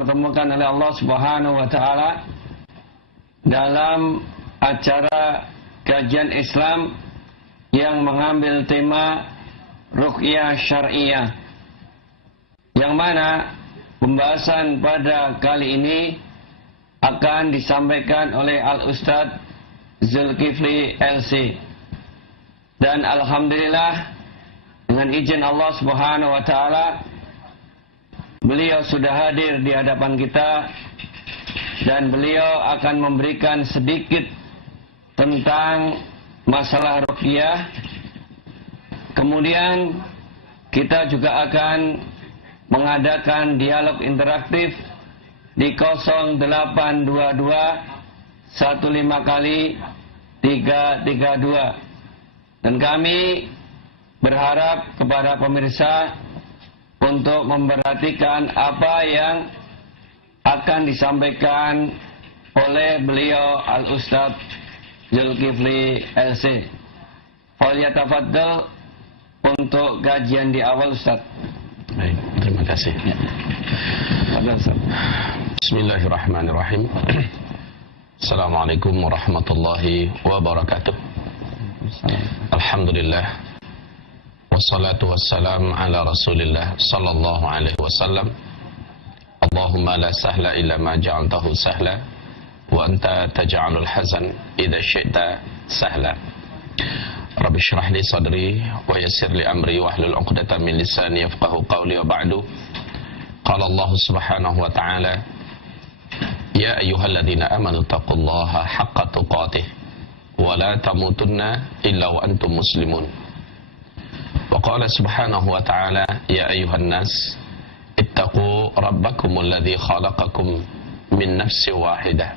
dipertemukan oleh Allah Subhanahu wa taala dalam acara kajian Islam yang mengambil tema ruqyah syar'iyyah, yang mana pembahasan pada kali ini akan disampaikan oleh Al-Ustadz Zulkifli LC. Dan alhamdulillah dengan izin Allah Subhanahu wa taala beliau sudah hadir di hadapan kita dan beliau akan memberikan sedikit tentang masalah ruqyah. Kemudian kita juga akan mengadakan dialog interaktif di 0822 15 kali 332. Dan kami berharap kepada pemirsa untuk memperhatikan apa yang akan disampaikan oleh beliau Al-Ustadz Zulkifli LC. Falyatafaddal untuk kajian di awal, Ustaz. Baik, terima kasih. Ya. Bismillahirrahmanirrahim. Assalamualaikum warahmatullahi wabarakatuh. Alhamdulillah. Wassalatu wassalam ala Rasulillah sallallahu alaihi wasallam. Allahumma la sahla illa ma ja'altahu sahla wa anta taj'alul hazan idza syi'ta sahla. Rabbi shrah li sadri wa yassir li amri wa hlul 'uqdatam min lisani yafqahu qawli wa ba'du. Qala Allah subhanahu wa ta'ala, ya ayyuhalladzina amanu taqullaha haqqa tuqatih wa la tamutunna illa wa antum muslimun. Wa qala subhanahu wa ta'ala, ya ayyuhan nas ittaqu rabbakumul ladzi khalaqakum min nafsin wahidah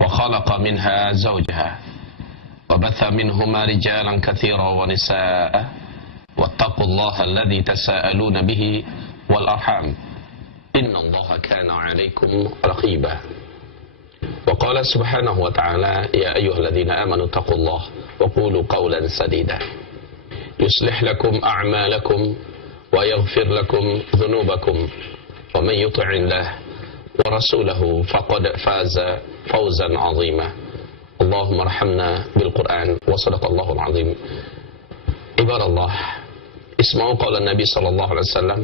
wa khalaqa minha zawjaha وبث منهما رجالا كثيرا ونساء واتقوا الله الذي تساءلون به والأرحام إن الله كان عليكم رقيبا. وقال سبحانه وتعالى يا أيها الذين آمنوا اتقوا الله وقولوا قولا سديدا يصلح لكم أعمالكم ويغفر لكم ذنوبكم ومن يطع الله ورسوله فقد فاز فوزا عظيما. Allahumma arhamna bil Qur'an wa sadaqallahul azim. Ibadallah, isma'u qawlan Nabi sallallahu alaihi wasallam.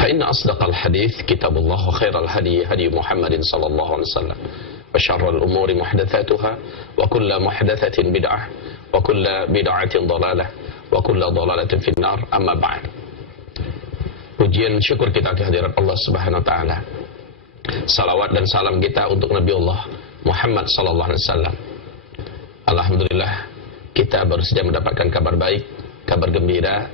Fa inna asdaqal hadits kitabullah wa khairal hadi hadi Muhammadin sallallahu alaihi wasallam. Wa syarrul umuri muhdatsatuha wa kullu muhdatsatin bid'ah wa kullu bid'atin dhalalah wa kullu dhalalatin finnar. Amma ba'd. Pujian syukur kita kehadirat Allah Subhanahu wa taala. Salawat dan salam kita untuk Nabi Allah Muhammad sallallahu alaihi wasallam. Alhamdulillah, kita baru saja mendapatkan kabar baik, kabar gembira.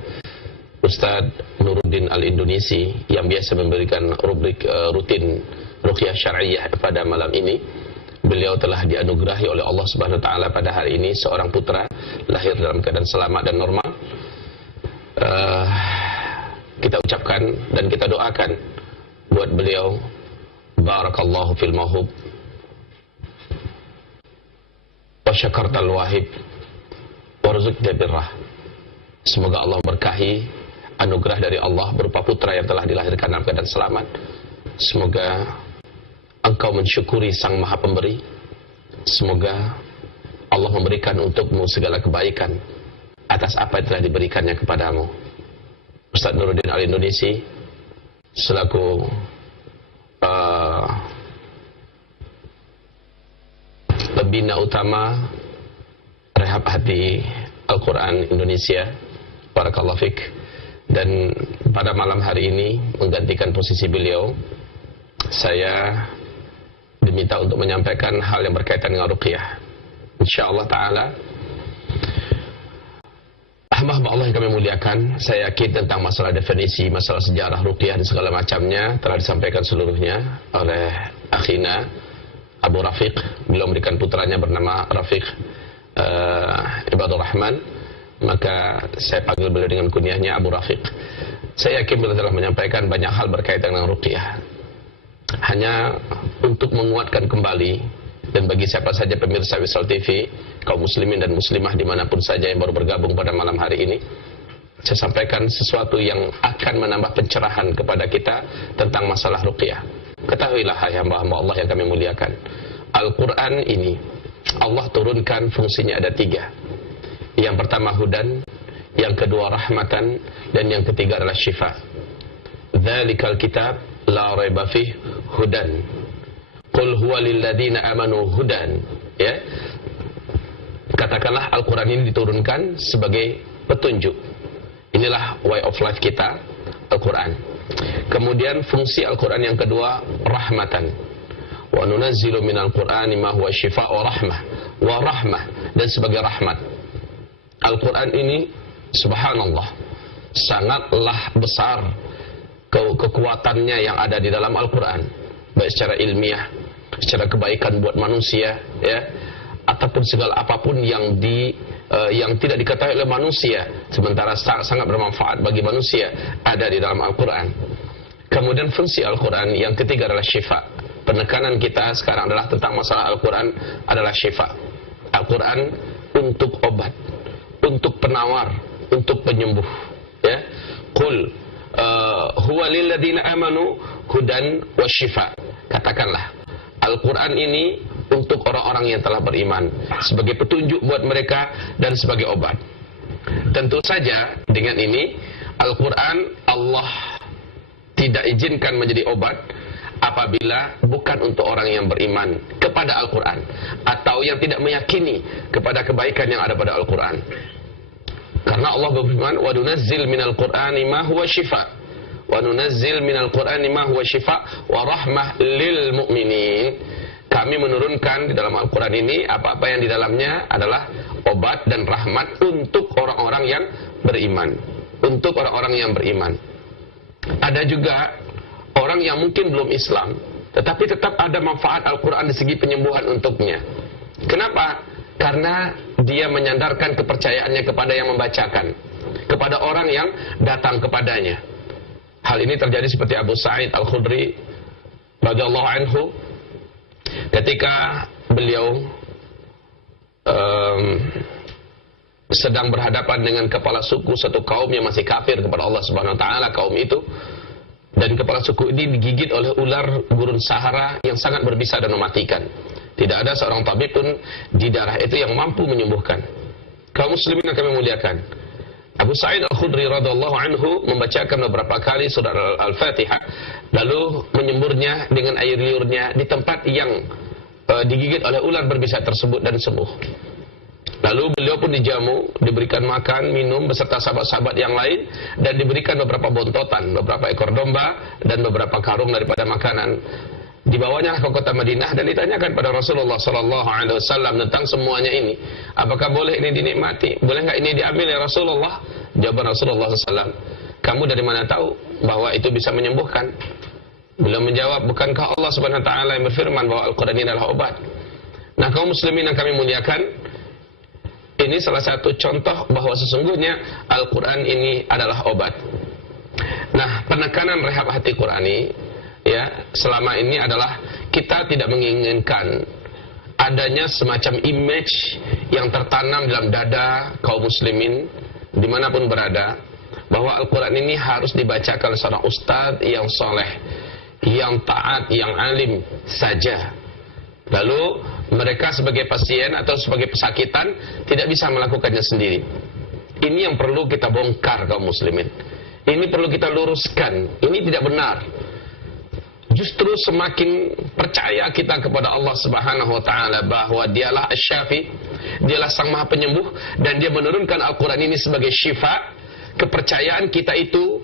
Ustadz Nuruddin Al-Indonesi yang biasa memberikan rubrik rutin ruqyah syar'iyyah pada malam ini, beliau telah dianugerahi oleh Allah Subhanahu wa taala pada hari ini seorang putra lahir dalam keadaan selamat dan normal. Kita ucapkan dan kita doakan buat beliau, barakallahu fil mahub wa syakartal wahib warzuqna birrah. Semoga Allah berkahi anugerah dari Allah berupa putra yang telah dilahirkan dalam keadaan selamat. Semoga engkau mensyukuri Sang Maha Pemberi. Semoga Allah memberikan untukmu segala kebaikan atas apa yang telah diberikannya kepadamu. Ustadz Nuruddin Al-Indonesi selaku pembina utama Rehab Hati Al-Quran Indonesia, barakallahu fik, dan pada malam hari ini menggantikan posisi beliau, saya diminta untuk menyampaikan hal yang berkaitan dengan ruqyah. Insyaallah taala, hamba Allah yang kami muliakan, saya yakin tentang masalah definisi, masalah sejarah ruqyah dan segala macamnya telah disampaikan seluruhnya oleh akhina Abu Rafiq. Beliau memberikan putranya bernama Rafiq Ibadur Rahman, maka saya panggil beliau dengan kunyahnya Abu Rafiq. Saya yakin beliau telah menyampaikan banyak hal berkaitan dengan ruqyah. Hanya untuk menguatkan kembali, dan bagi siapa saja pemirsa Wisal TV, kaum muslimin dan muslimah dimanapun saja yang baru bergabung pada malam hari ini, saya sampaikan sesuatu yang akan menambah pencerahan kepada kita tentang masalah ruqyah. Ketahuilah hai hamba-hamba Allah yang kami muliakan, Al-Quran ini Allah turunkan fungsinya ada 3. Yang pertama hudan, yang kedua rahmatan, dan yang ketiga adalah syifa. Dzalikal kitab la raiba fih hudan. Qul huwa lil ladzina amanu hudan. Ya. Katakanlah Al-Quran ini diturunkan sebagai petunjuk. Inilah way of life kita, Al-Quran. Kemudian fungsi Al-Quran yang kedua, rahmatan. Wa nunazzilu minal Qur'ani ma huwa shifa' wa rahmah. Wa rahmah, dan sebagai rahmat. Al-Quran ini, subhanallah, sangatlah besar kekuatannya yang ada di dalam Al-Quran. Baik secara ilmiah, secara kebaikan buat manusia, ya, ataupun segala apapun yang tidak diketahui oleh manusia, sementara sangat bermanfaat bagi manusia, ada di dalam Al-Quran. Kemudian fungsi Al-Quran yang ketiga adalah syifa. Penekanan kita sekarang adalah tentang masalah Al-Quran adalah syifa. Al-Quran untuk obat, untuk penawar, untuk penyembuh. Ya, Qul huwa lil ladzina amanu hudan wa syifa. Katakanlah, Al-Quran ini untuk orang-orang yang telah beriman, sebagai petunjuk buat mereka dan sebagai obat. Tentu saja dengan ini Al-Quran Allah tidak izinkan menjadi obat apabila bukan untuk orang yang beriman kepada Al-Quran, atau yang tidak meyakini kepada kebaikan yang ada pada Al-Quran. Karena Allah berfirman, wa nunazzil minal Qur'ani ma huwa syifa, wa nunazzil minal Qur'ani ma huwa syifa wa rahmah lil mu'minin. Kami menurunkan di dalam Al-Quran ini apa-apa yang di dalamnya adalah obat dan rahmat untuk orang-orang yang beriman. Untuk orang-orang yang beriman. Ada juga orang yang mungkin belum Islam, tetapi tetap ada manfaat Al-Quran di segi penyembuhan untuknya. Kenapa? Karena dia menyandarkan kepercayaannya kepada yang membacakan, kepada orang yang datang kepadanya. Hal ini terjadi seperti Abu Sa'id Al-Khudri radhiyallahu anhu. Ketika beliau sedang berhadapan dengan kepala suku satu kaum yang masih kafir kepada Allah Subhanahu wa taala, kaum itu, dan kepala suku ini digigit oleh ular gurun Sahara yang sangat berbisa dan mematikan. Tidak ada seorang tabib pun di daerah itu yang mampu menyembuhkan. Kaum muslimin yang kami muliakan, Abu Sa'id Al-Khudri radhiyallahu anhu membacakan beberapa kali surah Al-Fatihah, lalu menyemburnya dengan air liurnya di tempat yang digigit oleh ular berbisa tersebut dan sembuh. Lalu beliau pun dijamu, diberikan makan, minum beserta sahabat-sahabat yang lain, dan diberikan beberapa bontotan, beberapa ekor domba dan beberapa karung daripada makanan. Dibawanya ke kota Madinah dan ditanyakan pada Rasulullah SAW tentang semuanya ini. Apakah boleh ini dinikmati? Boleh nggak ini diambil ya Rasulullah? Jawaban Rasulullah SAW, kamu dari mana tahu bahwa itu bisa menyembuhkan? Beliau menjawab, bukankah Allah Subhanahu Wa Taala yang berfirman bahwa Al-Quran ini adalah obat? Nah, kaum muslimin yang kami muliakan, ini salah satu contoh bahwa sesungguhnya Al-Quran ini adalah obat. Nah, penekanan rehab hati Qurani, ya, selama ini adalah kita tidak menginginkan adanya semacam image yang tertanam dalam dada kaum muslimin dimanapun berada, bahwa Al-Quran ini harus dibacakan oleh seorang ustadz yang soleh, yang taat, yang alim saja. Lalu mereka sebagai pasien atau sebagai pesakitan tidak bisa melakukannya sendiri. Ini yang perlu kita bongkar kaum muslimin. Ini perlu kita luruskan. Ini tidak benar. Justru semakin percaya kita kepada Allah Subhanahu wa taala bahwa Dialah Asy-Syafi, Dialah Sang Maha Penyembuh, dan Dia menurunkan Al-Quran ini sebagai syifa. Kepercayaan kita itu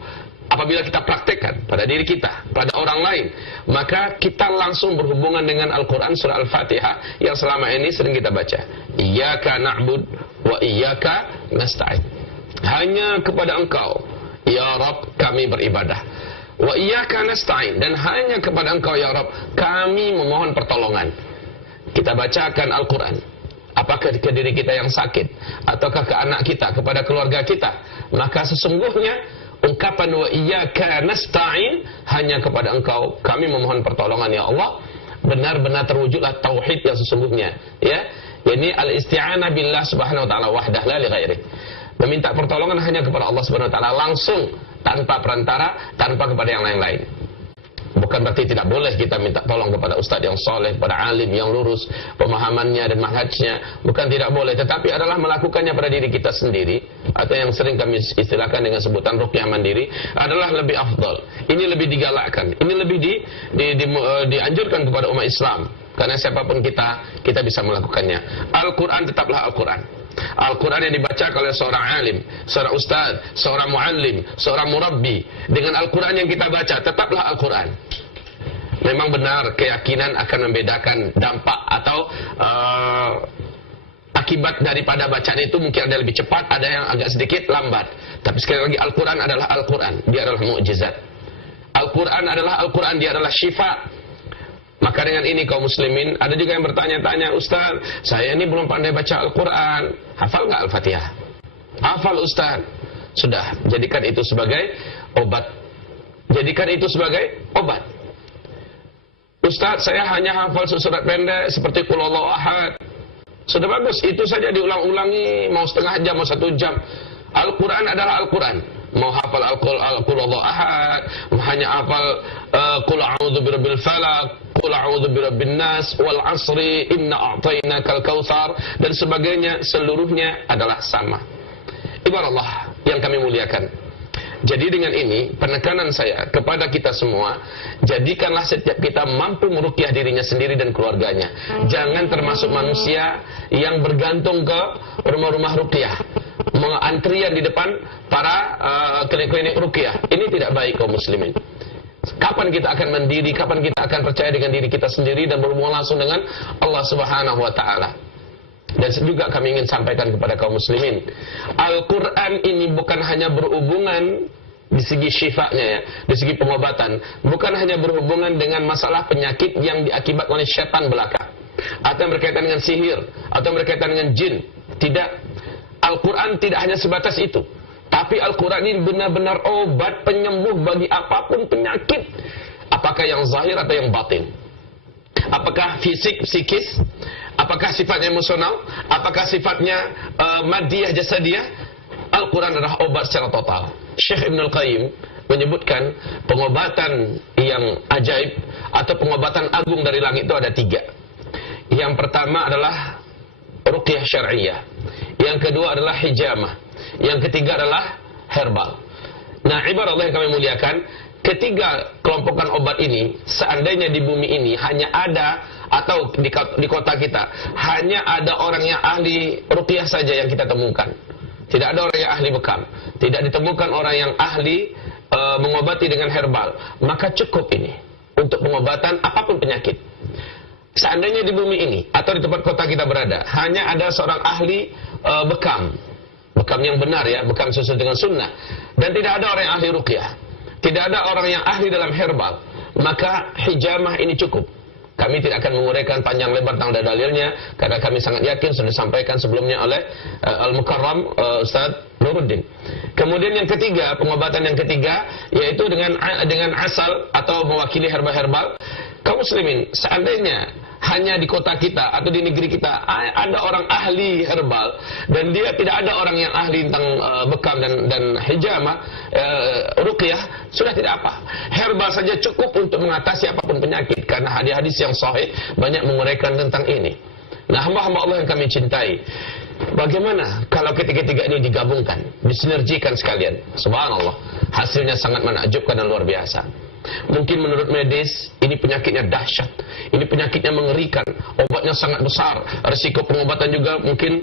apabila kita praktekkan pada diri kita, pada orang lain, maka kita langsung berhubungan dengan Al-Quran surah Al-Fatihah yang selama ini sering kita baca. Iyyaka na'bud wa iyyaka nasta'in. Hanya kepada Engkau, ya Rabb, kami beribadah. Wa iyyaka nasta'in, dan hanya kepada Engkau ya Rabb kami memohon pertolongan. Kita bacakan Al-Quran, apakah ke diri kita yang sakit, ataukah ke anak kita, kepada keluarga kita, maka sesungguhnya ungkapan wa iyyaka nasta'in, hanya kepada Engkau kami memohon pertolongan ya Allah, benar-benar terwujudlah tauhid yang sesungguhnya, ya. Ini al-isti'anah billah subhanahu wa ta'ala wahdah la li ghairi. Meminta pertolongan hanya kepada Allah Subhanahu wa taala langsung, tanpa perantara, tanpa kepada yang lain-lain. Bukan berarti tidak boleh kita minta tolong kepada ustaz yang soleh, kepada alim yang lurus pemahamannya dan manhajnya. Bukan tidak boleh, tetapi adalah melakukannya pada diri kita sendiri, atau yang sering kami istilahkan dengan sebutan ruqyah mandiri, adalah lebih afdal. Ini lebih digalakkan, ini lebih dianjurkan kepada umat Islam. Karena siapapun kita bisa melakukannya. Al-Quran tetaplah Al-Quran. Al-Quran yang dibaca oleh seorang alim, seorang ustaz, seorang muallim, seorang murabbi. Dengan Al-Quran yang kita baca, tetaplah Al-Quran. Memang benar keyakinan akan membedakan dampak atau akibat daripada bacaan itu mungkin ada lebih cepat, ada yang agak sedikit lambat. Tapi sekali lagi Al-Quran adalah Al-Quran, dia adalah mukjizat. Al-Quran adalah Al-Quran, dia adalah syifa. Maka dengan ini kaum muslimin, ada juga yang bertanya-tanya, Ustaz, saya ini belum pandai baca Al-Quran, hafal nggak Al-Fatihah? Hafal Ustaz. Sudah, jadikan itu sebagai obat. Jadikan itu sebagai obat. Ustaz, saya hanya hafal surat pendek seperti Qul Huwallahu Ahad. Sudah bagus, itu saja diulang-ulangi, mau setengah jam, mau 1 jam. Al-Quran adalah Al-Quran. Mau hafal Qul Huwallahu Ahad, hanya hafal Qul a'udzu birabbil falaq, Qul a'udzu birabbin nas, wal 'asri, inna a'tainakal kautsar, dan sebagainya, seluruhnya adalah sama. Ibarat Allah yang kami muliakan. Jadi dengan ini penekanan saya kepada kita semua, jadikanlah setiap kita mampu meruqyah dirinya sendiri dan keluarganya. Jangan termasuk manusia yang bergantung ke rumah-rumah ruqyah, antrian di depan para klinik-klinik ruqyah. Ini tidak baik kaum muslimin. Kapan kita akan mandiri, kapan kita akan percaya dengan diri kita sendiri dan berhubungan langsung dengan Allah Subhanahu wa taala. Dan juga kami ingin sampaikan kepada kaum muslimin, Al-Quran ini bukan hanya berhubungan di segi syifanya ya, di segi pengobatan, bukan hanya berhubungan dengan masalah penyakit yang diakibatkan oleh syaitan belaka, atau yang berkaitan dengan sihir, atau yang berkaitan dengan jin. Tidak. Al-Quran tidak hanya sebatas itu, tapi Al-Quran ini benar-benar obat penyembuh bagi apapun penyakit, apakah yang zahir atau yang batin, apakah fisik, psikis, apakah sifatnya emosional, apakah sifatnya madiyah, jasadiyah. Al-Quran adalah obat secara total. Syekh Ibn Al-Qayyim menyebutkan pengobatan yang ajaib atau pengobatan agung dari langit itu ada 3. Yang pertama adalah ruqyah syar'iyah, yang kedua adalah hijamah, yang ketiga adalah herbal. Nah, ibarat Allah yang kami muliakan, ketiga kelompokan obat ini, seandainya di bumi ini hanya ada, atau di kota kita hanya ada orang yang ahli ruqyah saja yang kita temukan, tidak ada orang yang ahli bekam, tidak ditemukan orang yang ahli mengobati dengan herbal, maka cukup ini untuk pengobatan apapun penyakit. Seandainya di bumi ini atau di tempat kota kita berada hanya ada seorang ahli bekam yang benar ya, bekam sesuai dengan sunnah, dan tidak ada orang yang ahli ruqyah, tidak ada orang yang ahli dalam herbal, maka hijamah ini cukup. Kami tidak akan menguraikan panjang lebar tentang dalilnya, karena kami sangat yakin sudah disampaikan sebelumnya oleh Al-Mukarram Ustaz Nuruddin. Kemudian yang ketiga, pengobatan yang ketiga, yaitu dengan asal atau mewakili herbal-herbal. Kaum muslimin, seandainya hanya di kota kita atau di negeri kita ada orang ahli herbal, dan dia tidak ada orang yang ahli tentang bekam dan hijamah, ruqyah, sudah tidak apa. Herbal saja cukup untuk mengatasi apapun penyakit, karena hadis-hadis yang sahih banyak menguraikan tentang ini. Nah, hamba-hamba Allah yang kami cintai, bagaimana kalau ketiga-tiga ini digabungkan, disinergikan sekalian? Subhanallah, hasilnya sangat menakjubkan dan luar biasa. Mungkin menurut medis ini penyakitnya dahsyat, ini penyakitnya mengerikan, obatnya sangat besar, risiko pengobatan juga mungkin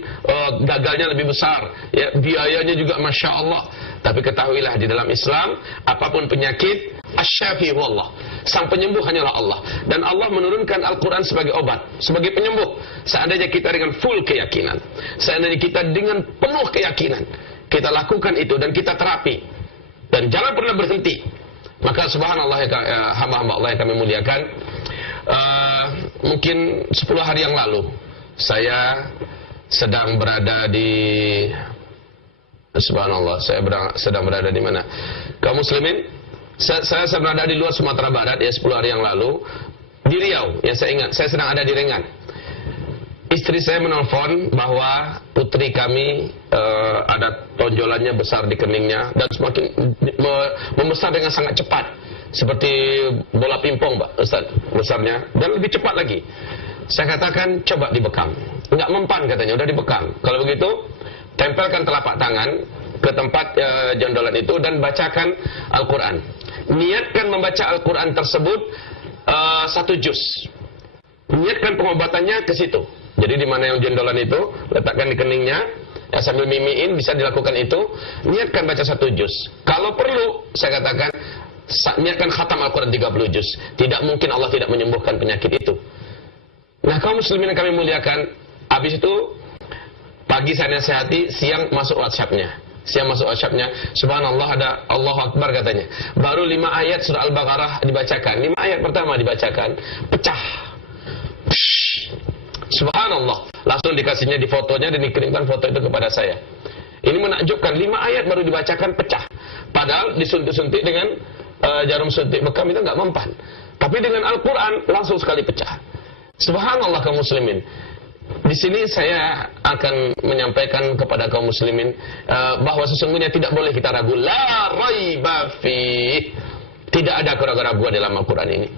gagalnya lebih besar, ya, biayanya juga masya Allah. Tapi ketahuilah di dalam Islam, apapun penyakit, asy-syafi huwallah, sang penyembuh hanyalah Allah, dan Allah menurunkan Al-Quran sebagai obat, sebagai penyembuh. Seandainya kita dengan full keyakinan, seandainya kita dengan penuh keyakinan, kita lakukan itu dan kita terapi, dan jangan pernah berhenti. Maka subhanallah ya, hamba-hamba Allah yang kami muliakan, mungkin 10 hari yang lalu saya sedang berada di, subhanallah, saya sedang berada di mana? Kaum muslimin, saya berada di luar Sumatera Barat ya 10 hari yang lalu, di Riau, ya saya ingat, saya sedang ada di Rengan. Istri saya menelpon bahwa putri kami ada tonjolannya besar di keningnya dan semakin membesar dengan sangat cepat seperti bola pingpong, Pak Ustaz, besarnya, dan lebih cepat lagi. Saya katakan coba dibekam, nggak mempan katanya, udah dibekam. Kalau begitu tempelkan telapak tangan ke tempat jondolan itu dan bacakan Al-Quran. Niatkan membaca Al-Quran tersebut 1 juz. Niatkan pengobatannya ke situ. Jadi di mana yang jondolan itu, letakkan di keningnya, ya, sambil mimiin, bisa dilakukan itu. Niatkan baca 1 juz. Kalau perlu, saya katakan, niatkan khatam Al-Quran 30 juz. Tidak mungkin Allah tidak menyembuhkan penyakit itu. Nah, kaum muslimin yang kami muliakan, habis itu pagi saya nasihati, siang masuk WhatsApp-nya. Subhanallah, ada Allahu Akbar katanya. Baru 5 ayat surah Al-Baqarah dibacakan. 5 ayat pertama dibacakan, pecah. Subhanallah, langsung dikasihnya di fotonya dan dikirimkan foto itu kepada saya. Ini menakjubkan, 5 ayat baru dibacakan pecah. Padahal disuntik-suntik dengan jarum suntik bekam itu nggak mempan. Tapi dengan Al-Quran langsung sekali pecah. Subhanallah kaum muslimin. Di sini saya akan menyampaikan kepada kaum muslimin bahwa sesungguhnya tidak boleh kita ragu. La raiba fi. Tidak ada keraguan dalam Al-Quran ini.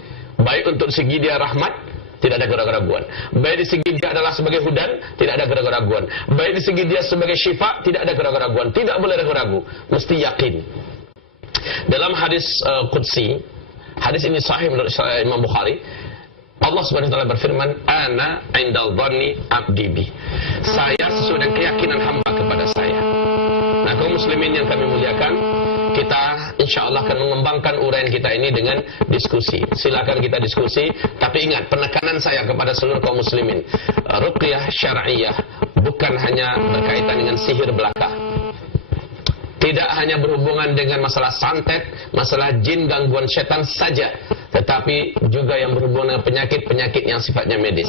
Baik untuk segi dia rahmat, tidak ada keraguan. Baik di segi dia adalah sebagai hudan, tidak ada keraguan. Baik di segi dia sebagai syifa, tidak ada keraguan. Tidak boleh ragu-ragu, mesti yakin. Dalam hadis Qudsi, hadis ini sahih menurut Imam Bukhari, Allah Subhanahu wa taala berfirman, "Ana 'indal dhanni 'abdi bi." Saya sesuai dengan keyakinan hamba kepada saya. Nah, kaum muslimin yang kami muliakan, kita insyaallah akan mengembangkan uraian kita ini dengan diskusi. Silakan kita diskusi, tapi ingat penekanan saya kepada seluruh kaum muslimin, ruqyah syar'iyyah bukan hanya berkaitan dengan sihir belaka. Tidak hanya berhubungan dengan masalah santet, masalah jin, gangguan setan saja, tetapi juga yang berhubungan dengan penyakit-penyakit yang sifatnya medis.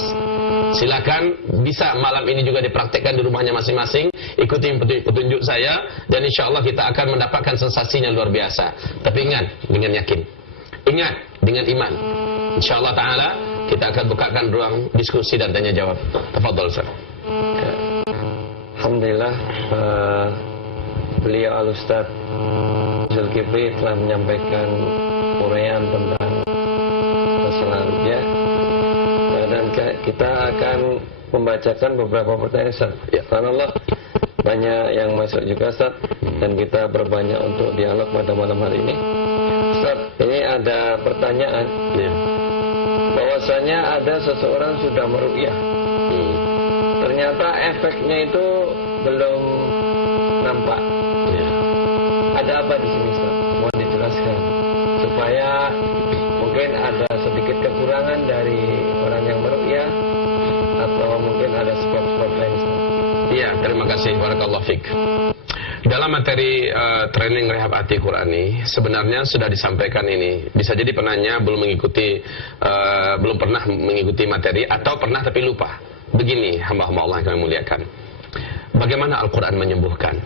Silakan, bisa malam ini juga dipraktekkan di rumahnya masing-masing. Ikuti petunjuk saya, dan insya Allah kita akan mendapatkan sensasinya luar biasa. Tapi ingat, dengan yakin. Ingat, dengan iman. Insya Allah Ta'ala, kita akan bukakan ruang diskusi dan tanya jawab. Tafadhol, Ustaz. Alhamdulillah, beliau Al-Ustaz Zulkifli telah menyampaikan uraian tentang masalah ruqyah, dan kita akan membacakan beberapa pertanyaan, Ustaz. Ya, Allah, banyak yang masuk juga, Ustaz, dan kita berbanyak untuk dialog pada malam hari ini. Ustaz, ini ada pertanyaan, ya, bahwasanya ada seseorang sudah meruqyah, ternyata efeknya itu belum nampak. Ada apa di sini, Ustaz? Mohon dijelaskan supaya mungkin ada sedikit kekurangan dari orang yang meruqyah atau mungkin ada sebab-sebab lain, Ustaz. Iya, terima kasih, barakallahu fik. Dalam materi training rehab hati Qurani sebenarnya sudah disampaikan ini. Bisa jadi penanya belum pernah mengikuti materi, atau pernah tapi lupa. Begini, hamba-hamba Allah yang kami muliakan. Bagaimana Al-Quran menyembuhkan?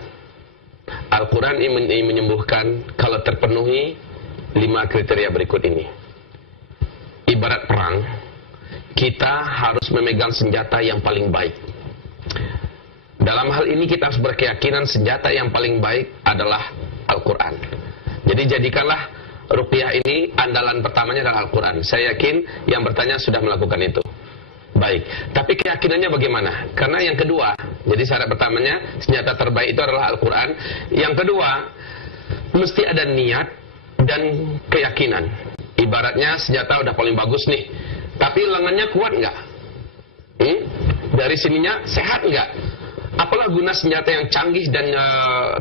Al-Quran ini menyembuhkan kalau terpenuhi 5 kriteria berikut ini. Ibarat perang, kita harus memegang senjata yang paling baik. Dalam hal ini kita harus berkeyakinan senjata yang paling baik adalah Al-Quran. Jadi jadikanlah ruqyah ini andalan pertamanya adalah Al-Quran. Saya yakin yang bertanya sudah melakukan itu. Baik, tapi keyakinannya bagaimana? Karena yang kedua, jadi syarat pertamanya senjata terbaik itu adalah Al-Quran. Yang kedua, mesti ada niat dan keyakinan. Ibaratnya senjata udah paling bagus nih, tapi lengannya kuat nggak? Dari sininya sehat nggak? Apalah guna senjata yang canggih dan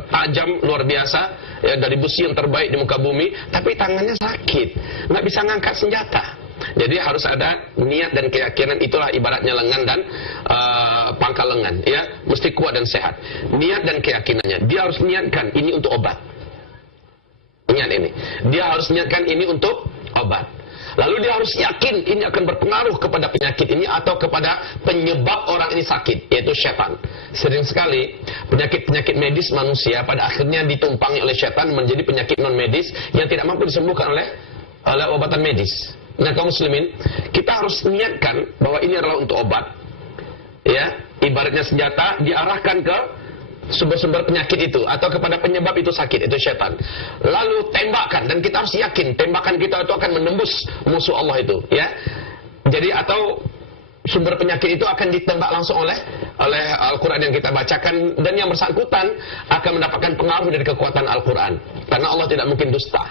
tajam luar biasa, ya, dari besi yang terbaik di muka bumi, tapi tangannya sakit, nggak bisa ngangkat senjata. Jadi harus ada niat dan keyakinan. Itulah ibaratnya lengan dan pangkal lengan, ya, mesti kuat dan sehat. Niat dan keyakinannya, dia harus niatkan ini untuk obat. Ingat ini, dia harus niatkan ini untuk obat. Lalu dia harus yakin ini akan berpengaruh kepada penyakit ini atau kepada penyebab orang ini sakit, yaitu setan. Sering sekali penyakit-penyakit medis manusia pada akhirnya ditumpangi oleh setan menjadi penyakit non medis yang tidak mampu disembuhkan oleh obatan medis. Nah, kaum muslimin, kita harus niatkan bahwa ini adalah untuk obat, ya. ibaratnya senjata diarahkan ke sumber-sumber penyakit itu atau kepada penyebab itu sakit, itu syaitan. Lalu tembakkan, dan kita harus yakin tembakan kita itu akan menembus musuh Allah itu, ya. Jadi atau sumber penyakit itu akan ditembak langsung oleh Al-Quran yang kita bacakan, dan yang bersangkutan akan mendapatkan pengaruh dari kekuatan Al-Quran, karena Allah tidak mungkin dusta.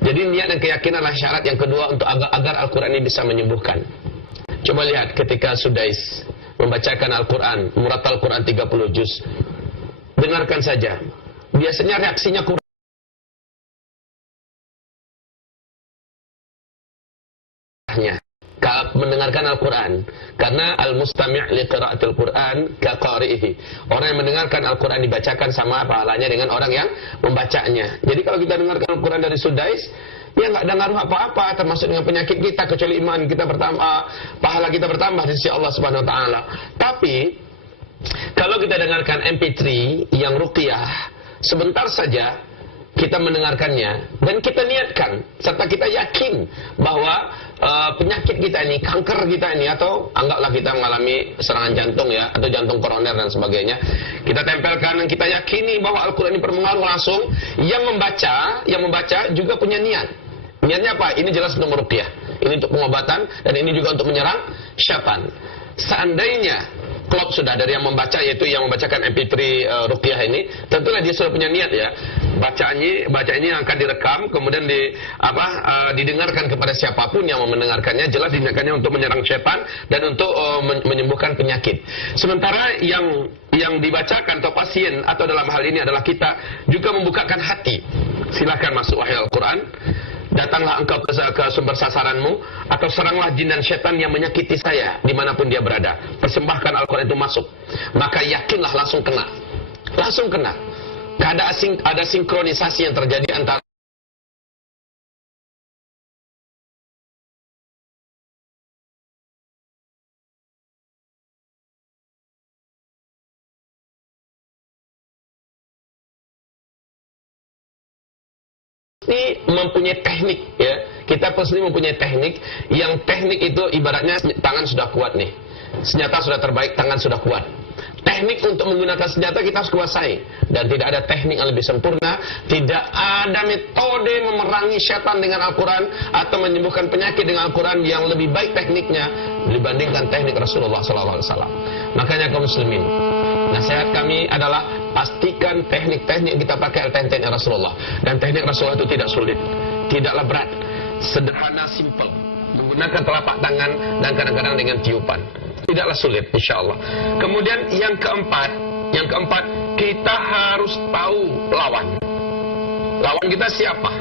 Jadi niat dan keyakinan adalah syarat yang kedua untuk agar Al-Quran ini bisa menyembuhkan. Coba lihat ketika Sudais membacakan Al-Quran, murattal Al-Quran 30 juz. Dengarkan saja. Biasanya reaksinya kurang. Mendengarkan Al-Quran, karena al-mustami' li qira'atil Quran ka qari'ihi. Orang yang mendengarkan Al-Quran dibacakan sama pahalanya dengan orang yang membacanya. Jadi kalau kita dengarkan Al-Quran dari Sudais, ya nggak ada ngaruh apa-apa, termasuk dengan penyakit kita, kecuali iman kita bertambah, pahala kita bertambah di sisi Allah Subhanahu wa taala. Tapi kalau kita dengarkan MP3 yang ruqyah, sebentar saja kita mendengarkannya dan kita niatkan serta kita yakin bahwa penyakit kita ini, kanker kita ini, atau anggaplah kita mengalami serangan jantung ya, atau jantung koroner dan sebagainya, kita tempelkan dan kita yakini bahwa Al-Quran ini berpengaruh langsung. Yang membaca juga punya niat. Niatnya apa? Ini jelas untuk meruqyah, ini untuk pengobatan, dan ini juga untuk menyerang syaitan. Seandainya klop sudah dari yang membaca, yaitu yang membacakan MP3 ruqyah ini, tentulah dia sudah punya niat ya. Bacaannya akan direkam, kemudian didengarkan kepada siapapun yang mendengarkannya, jelas diniatkannya untuk menyerang syaitan dan untuk menyembuhkan penyakit. Sementara yang dibacakan atau pasien atau dalam hal ini adalah kita juga membukakan hati. Silakan masuk wahai Al-Quran, datanglah engkau ke sumber sasaranmu, atau seranglah jin dan syaitan yang menyakiti saya dimanapun dia berada. Persembahkan Al-Quran itu masuk, maka yakinlah langsung kena. Langsung kena. Ada sinkronisasi yang terjadi antara ini mempunyai teknik ya. Kita pasti mempunyai teknik, yang teknik itu ibaratnya tangan sudah kuat nih. Senjata sudah terbaik, tangan sudah kuat. Teknik untuk menggunakan senjata kita harus kuasai, dan tidak ada teknik yang lebih sempurna, tidak ada metode memerangi syaitan dengan Al-Quran atau menyembuhkan penyakit dengan Al-Quran yang lebih baik tekniknya dibandingkan teknik Rasulullah SAW. Makanya kaum muslimin, nasihat kami adalah pastikan teknik-teknik yang kita pakai adalah teknik Rasulullah, dan teknik Rasulullah itu tidak sulit, tidaklah berat, sederhana, simple, menggunakan telapak tangan dan kadang-kadang dengan tiupan. Tidaklah sulit, insya Allah. Kemudian yang keempat, kita harus tahu lawan. Lawan kita siapa?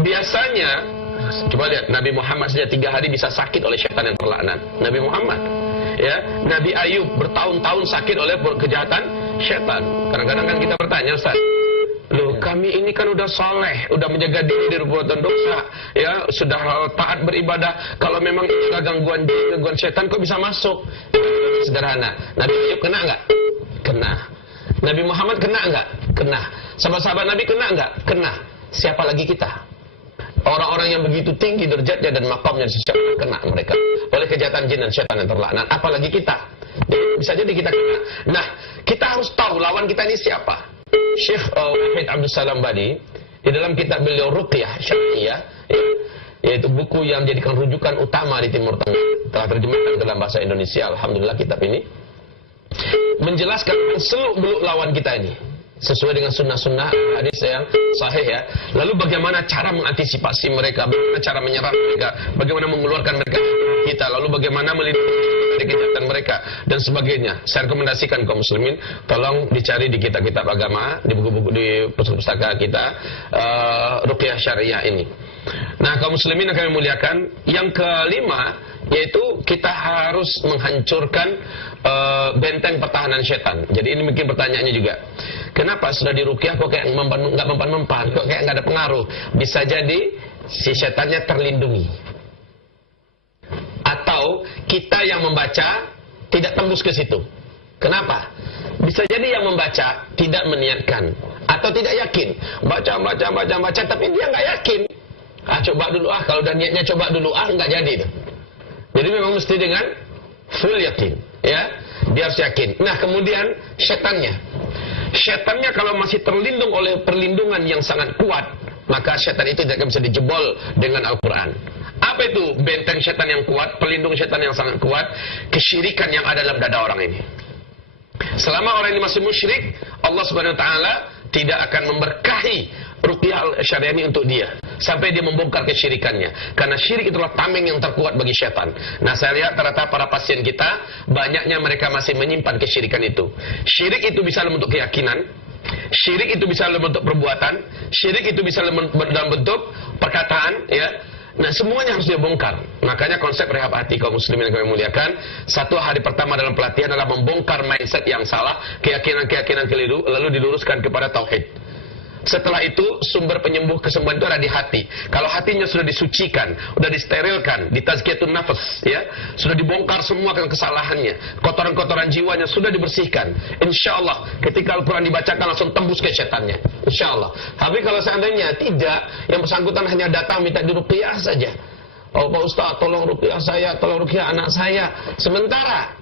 Biasanya, coba lihat, Nabi Muhammad saja 3 hari bisa sakit oleh syaitan yang terlaknat. Nabi Muhammad, ya, Nabi Ayub bertahun-tahun sakit oleh kejahatan syaitan. Kadang-kadang kan kita bertanya, Ustaz, loh, kami ini kan udah saleh, udah menjaga diri dari perbuatan dosa, ya, sudah taat beribadah. Kalau memang ada gangguan syaitan, kok bisa masuk? Sederhana. Nabi Ayub kena nggak? Kena. Nabi Muhammad kena nggak? Kena. Sahabat-sahabat Nabi kena nggak? Kena. Siapa lagi kita? Orang-orang yang begitu tinggi derajatnya dan makamnya kena mereka oleh kejahatan jin dan syaitan yang terlaknat. Apalagi kita? Bisa jadi kita kena. Nah, kita harus tahu lawan kita ini siapa. Syekh Wahid Abdul Salam Badi di dalam kitab beliau Ruqyah Syar'iyah, yaitu buku yang menjadikan rujukan utama di Timur Tengah, telah terjemahkan ke dalam bahasa Indonesia. Alhamdulillah kitab ini menjelaskan seluk-beluk lawan kita ini sesuai dengan sunnah-sunnah hadis yang sahih ya. Lalu bagaimana cara mengantisipasi mereka, bagaimana cara menyerang mereka, bagaimana mengeluarkan mereka kita, lalu bagaimana melindungi dari kejahatan mereka dan sebagainya. Saya rekomendasikan kaum muslimin tolong dicari di kitab-kitab agama, di buku-buku, di pustaka kita Ruqyah Syariah ini. Nah, kaum muslimin yang kami muliakan, yang kelima yaitu kita harus menghancurkan benteng pertahanan syaitan. Jadi ini mungkin pertanyaannya juga, kenapa sudah diruqyah kok kayak nggak mempan-mempan, kok kayak nggak ada pengaruh? Bisa jadi si syaitannya terlindungi, atau kita yang membaca tidak tembus ke situ. Kenapa? Bisa jadi yang membaca tidak meniatkan atau tidak yakin, baca, tapi dia nggak yakin. Coba dulu kalau udah niatnya coba dulu nggak jadi itu. Jadi memang mesti dengan full yakin. ya, dia harus yakin. Nah, kemudian setannya kalau masih terlindung oleh perlindungan yang sangat kuat, maka setan itu tidak akan bisa dijebol dengan Al-Quran. Apa itu benteng setan yang kuat, pelindung setan yang sangat kuat? Kesyirikan yang ada dalam dada orang ini. Selama orang ini masih musyrik, Allah Subhanahu wa taala tidak akan memberkahi ruqyah syariah ini untuk dia sampai dia membongkar kesyirikannya. Karena syirik itulah tameng yang terkuat bagi setan. Nah, saya lihat rata-rata para pasien kita banyaknya mereka masih menyimpan kesyirikan itu. Syirik itu bisa dalam bentuk keyakinan, syirik itu bisa dalam bentuk perbuatan, syirik itu bisa dalam bentuk perkataan, ya. Nah, semuanya harus dia bongkar. Makanya konsep rehab hati kaum muslimin yang kami muliakan, satu hari pertama dalam pelatihan adalah membongkar mindset yang salah, keyakinan-keyakinan keliru, lalu diluruskan kepada tauhid. Setelah itu, sumber penyembuh kesembuhan itu ada di hati. Kalau hatinya sudah disucikan, sudah disterilkan, ditazkiyatun nafas, ya, sudah dibongkar semua kesalahannya, kotoran-kotoran jiwanya sudah dibersihkan. Insya Allah, ketika Al-Quran dibacakan langsung tembus ke setannya. Insya Allah. Tapi kalau seandainya tidak, yang bersangkutan hanya datang minta diruqyah saja. Oh Pak Ustaz, tolong ruqyah saya, tolong ruqyah anak saya. Sementara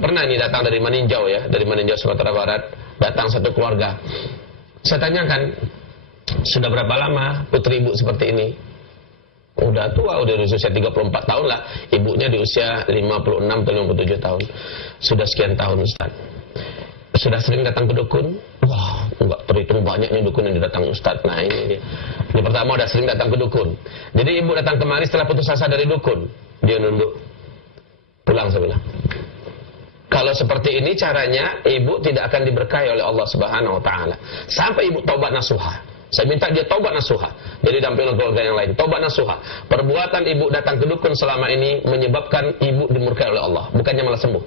pernah ini datang dari Maninjau, ya, dari Maninjau Sumatera Barat, datang satu keluarga. Saya tanyakan, sudah berapa lama putri ibu seperti ini? Udah tua, udah di usia 34 tahun lah. Ibunya di usia 56 atau 57 tahun. Sudah sekian tahun, Ustaz. Sudah sering datang ke dukun? Wah, enggak terhitung banyaknya dukun yang datang, Ustaz. Nah, ini dia. Ini pertama udah sering datang ke dukun. Jadi ibu datang kemari setelah putus asa dari dukun. Dia nunduk. Pulang sebelah. Kalau seperti ini caranya, ibu tidak akan diberkahi oleh Allah Subhanahu wa taala. Sampai ibu taubat nasuha. Saya minta dia taubat nasuha. Jadi dampingan keluarga yang lain, taubat nasuha. Perbuatan ibu datang ke dukun selama ini menyebabkan ibu dimurkai oleh Allah, bukannya malah sembuh.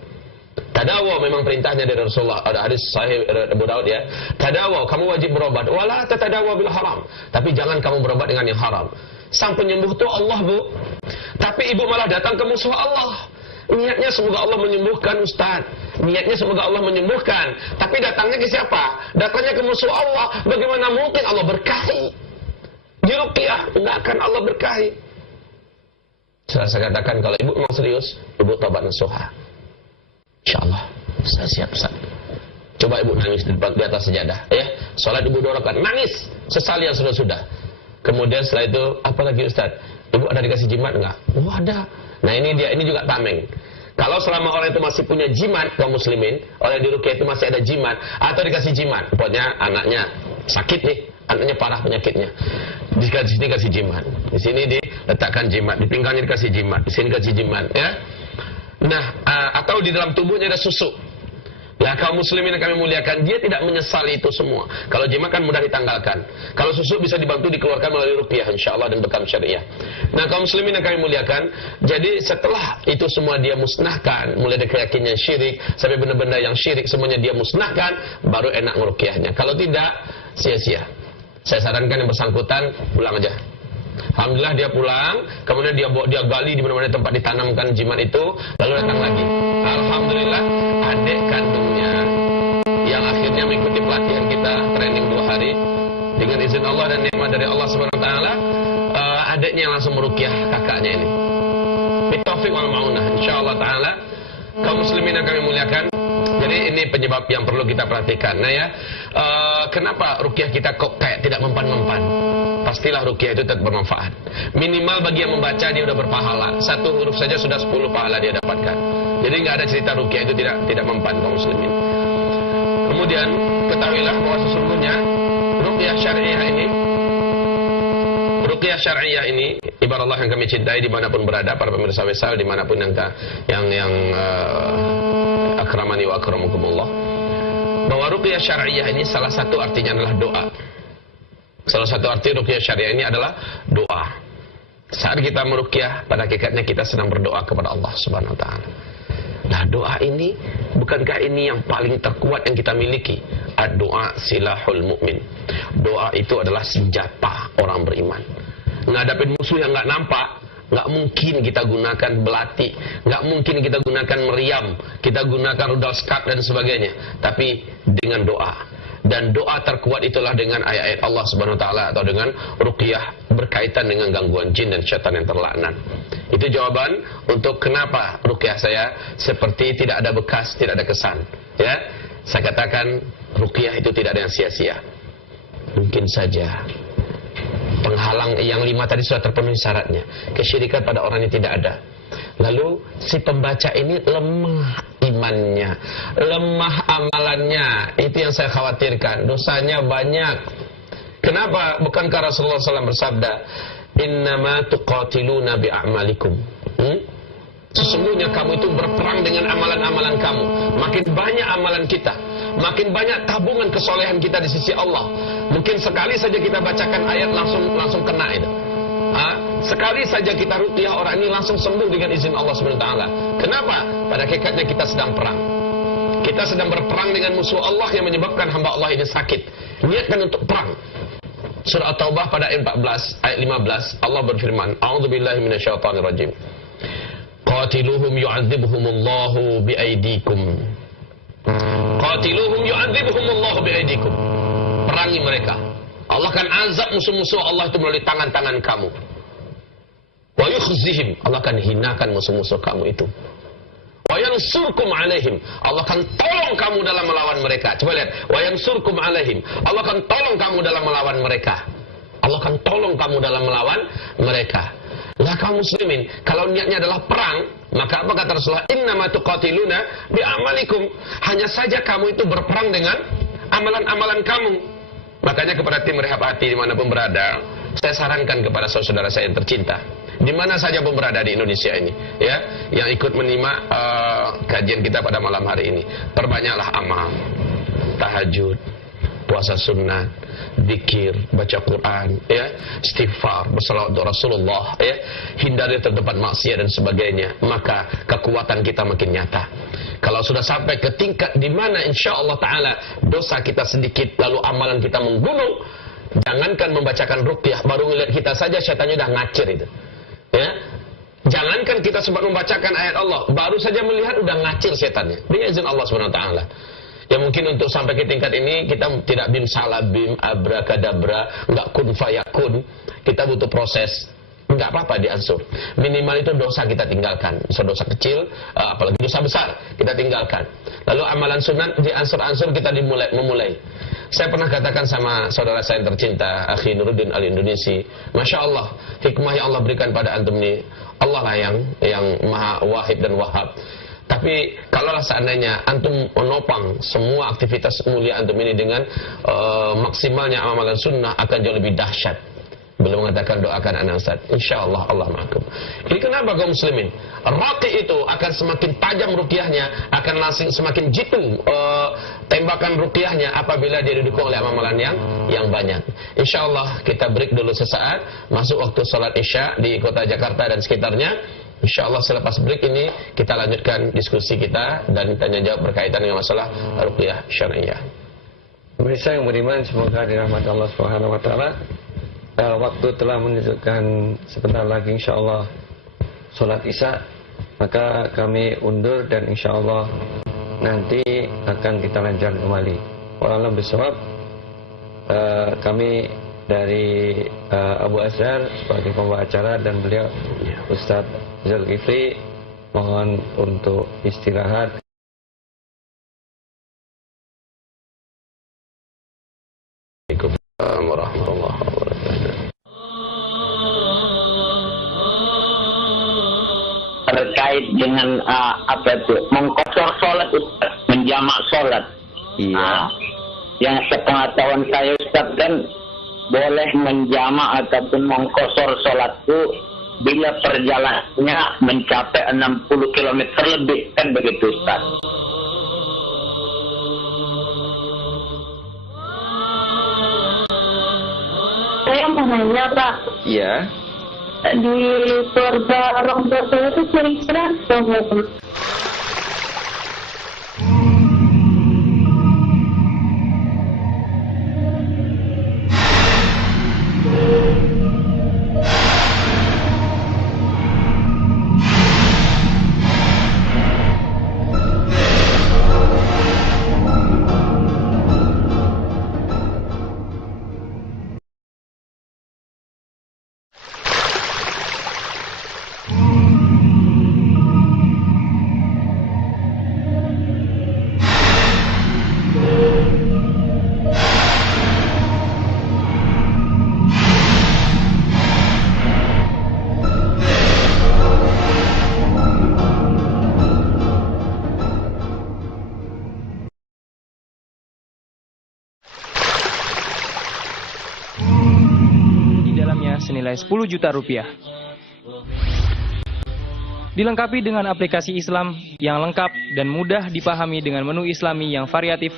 Tadawa memang perintahnya dari Rasulullah, ada hadis sahih Abu Daud, ya. Tadawa, kamu wajib berobat. Wala tatadawa bil haram. Tapi jangan kamu berobat dengan yang haram. Sang penyembuh itu Allah, Bu. Tapi ibu malah datang ke musuh Allah. Niatnya semoga Allah menyembuhkan, Ustaz. Niatnya semoga Allah menyembuhkan. Tapi datangnya ke siapa? Datangnya ke musuh Allah. Bagaimana mungkin Allah berkahi? Di ruqyah, enggak akan Allah berkahi. Saya katakan kalau ibu memang serius, ibu taubat nasuha. InsyaAllah, saya siap, Ustaz. Coba ibu nangis di atas sejadah, ya. Salat ibu 2 rakaat, nangis. Sesali yang sudah-sudah. Kemudian setelah itu, apa lagi, Ustaz? Ibu ada dikasih jimat enggak? Oh, ada. Nah, ini dia, ini juga tameng. Kalau selama orang itu masih punya jimat, kaum muslimin, orang di ruqyah itu masih ada jimat atau dikasih jimat, pokoknya anaknya sakit nih, anaknya parah penyakitnya, di sini kasih jimat, di sini diletakkan jimat, di pinggangnya dikasih jimat, di sini kasih jimat, ya. Nah, atau di dalam tubuhnya ada susu. Ya, kaum muslimin yang kami muliakan, dia tidak menyesali itu semua. Kalau jimat kan mudah ditanggalkan. Kalau susu bisa dibantu dikeluarkan melalui ruqyah, insyaallah, dan bekam syariah. Nah, kaum muslimin yang kami muliakan, jadi setelah itu semua dia musnahkan, mulai dari keyakinan syirik sampai benda-benda yang syirik semuanya dia musnahkan, baru enak meruqyahnya. Kalau tidak, sia-sia. Saya sarankan yang bersangkutan pulang aja. Alhamdulillah dia pulang, kemudian dia gali di mana-mana tempat ditanamkan jimat itu, lalu datang lagi. Alhamdulillah, adik kandungnya yang akhirnya mengikuti pelatihan kita training 2 hari dengan izin Allah dan nikmat dari Allah Subhanahu wa taala, adiknya langsung meruqyah kakaknya ini. Bitaufiq wal maunah insyaallah taala. Kaum muslimin yang kami muliakan, jadi ini penyebab yang perlu kita perhatikan. Nah, ya, kenapa ruqyah kita kok kayak tidak mempan-mempan? Pastilah ruqyah itu tetap bermanfaat. Minimal bagi yang membaca dia sudah berpahala. 1 huruf saja sudah 10 pahala dia dapatkan. Jadi nggak ada cerita ruqyah itu tidak mempan kaum muslimin. Kemudian ketahuilah bahwa sesungguhnya ruqyah syariah ini ibarat Allah yang kami cintai dimanapun berada, para pemirsa Wisal dimanapun yang akramani wa akramukumullah, bahwa ruqyah syariah ini salah satu artinya adalah doa. Salah satu arti ruqyah syariah ini adalah doa. Saat kita meruqyah, pada hakikatnya kita sedang berdoa kepada Allah Subhanahu wa taala. Nah, doa ini, bukankah ini yang paling terkuat yang kita miliki? Ad-doa silahul mu'min. Doa itu adalah senjata orang beriman. Ngadapin musuh yang nggak nampak, nggak mungkin kita gunakan belati, nggak mungkin kita gunakan meriam, kita gunakan rudal skat dan sebagainya. Tapi dengan doa. Dan doa terkuat itulah dengan ayat-ayat Allah Subhanahu wa taala atau dengan ruqyah berkaitan dengan gangguan jin dan syaitan yang terlaknat. Itu jawaban untuk kenapa ruqyah saya seperti tidak ada bekas, tidak ada kesan. Ya, saya katakan ruqyah itu tidak ada yang sia-sia. Mungkin saja penghalang yang 5 tadi sudah terpenuhi syaratnya. Kesyirikan pada orang yang tidak ada. Lalu si pembaca ini lemah imannya, lemah amalannya. Itu yang saya khawatirkan. Dosanya banyak. Kenapa? Bukankah Rasulullah SAW bersabda, "Innama tuqatiluna bi'a'malikum." Sesungguhnya kamu itu berperang dengan amalan-amalan kamu. Makin banyak amalan kita, makin banyak tabungan kesolehan kita di sisi Allah. Mungkin sekali saja kita bacakan ayat langsung kena itu. Sekali saja kita ruqyah orang ini langsung sembuh dengan izin Allah Subhanahu wa taala. Kenapa? Pada hakikatnya kita sedang perang. Kita sedang berperang dengan musuh Allah yang menyebabkan hamba Allah ini sakit. Niatkan untuk perang. Surah At-Taubah pada ayat 14, ayat 15 Allah berfirman, "A'udzubillahi minasyaitonirrajim. Qatiluhum yu'adzibhumullahu biaidikum." Qatiluhum yu'adzibhumullahu biaidikum. Perangi mereka. Allah akan azab musuh-musuh Allah itu melalui tangan-tangan kamu. Wa yukhzihim, Allah akan hinakan musuh-musuh kamu itu. Wa yansurkum alaihim, Allah akan tolong kamu dalam melawan mereka. Coba lihat, wa yansurkum alaihim, Allah akan tolong kamu dalam melawan mereka. Allah akan tolong kamu dalam melawan mereka. Lah kaum muslimin, kalau niatnya adalah perang, maka apa kata Rasulullah? Innama tuqatiluna bi'amalikum. Hanya saja kamu itu berperang dengan amalan-amalan kamu. Makanya kepada tim Rehab Hati dimanapun berada, saya sarankan kepada saudara saya yang tercinta, di mana saja pun berada di Indonesia ini, ya, yang ikut menyimak kajian kita pada malam hari ini, perbanyaklah amal, tahajud, puasa sunnah, zikir, baca Quran, ya, istighfar, bersalawat untuk Rasulullah, ya, hindari terdapat maksiat dan sebagainya, maka kekuatan kita makin nyata. Kalau sudah sampai ke tingkat di mana insya Allah Ta'ala dosa kita sedikit, lalu amalan kita menggunung, jangankan membacakan ruqyah, baru ngeliat kita saja syaitannya udah ngacir itu. Ya, jangankan kita sempat membacakan ayat Allah, baru saja melihat udah ngacir setannya dengan izin Allah Subhanahu wa taala. Ya mungkin untuk sampai ke tingkat ini kita tidak bim salabim abrakadabra, enggak kun fayakun. Kita butuh proses. Enggak apa-apa diansur. Minimal itu dosa kita tinggalkan. Dosa kecil, apalagi dosa besar kita tinggalkan. Lalu amalan sunat diansur-ansur kita memulai. Saya pernah katakan sama saudara saya yang tercinta, Akhi Nuruddin Al-Indonesi, Masya Allah, hikmah yang Allah berikan pada antum ini, Allah lah yang maha wahid dan wahab. Tapi kalaulah seandainya antum menopang semua aktivitas mulia antum ini dengan maksimalnya amalan sunnah, akan jauh lebih dahsyat. Belum mengatakan doakan anak Ustaz, insyaallah Allah ma'akum. Ini kenapa kaum muslimin? Raqi itu akan semakin tajam ruqyahnya, akan langsung semakin jitu tembakan ruqyahnya apabila dia didukung oleh amalan yang banyak. Insyaallah kita break dulu sesaat, masuk waktu salat Isya di kota Jakarta dan sekitarnya. Insyaallah selepas break ini kita lanjutkan diskusi kita dan tanya jawab berkaitan dengan masalah ruqyah syar'iyyah. Pemirsa yang beriman, semoga dirahmati Allah Subhanahu wa taala. Waktu telah menunjukkan sebentar lagi insyaallah sholat Isya, maka kami undur dan insyaallah nanti akan kita lanjutkan kembali. Wallahu bisawab. Kami dari Abu Azhar sebagai pembawa acara dan beliau Ustaz Zulkifli mohon untuk istirahat. Assalamualaikum warahmatullahi wabarakatuh. Terkait dengan apa itu mengkosor sholat Ustaz, menjamak sholat. Iya. Yang sepengetahuan saya Ustaz kan boleh menjamak ataupun mengkosor sholatku bila perjalanannya mencapai 60 km lebih, kan begitu Ustaz? Saya mau nanya Pak, Iya. di keluarga orang tua saya itu kira-kira berapa? juta rupiah. Dilengkapi dengan aplikasi Islam yang lengkap dan mudah dipahami dengan menu Islami yang variatif.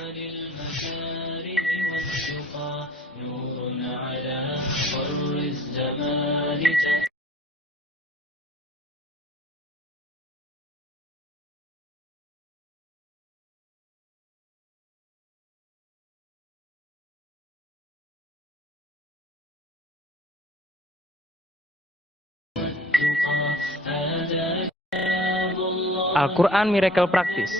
Al-Quran Miracle Praktis.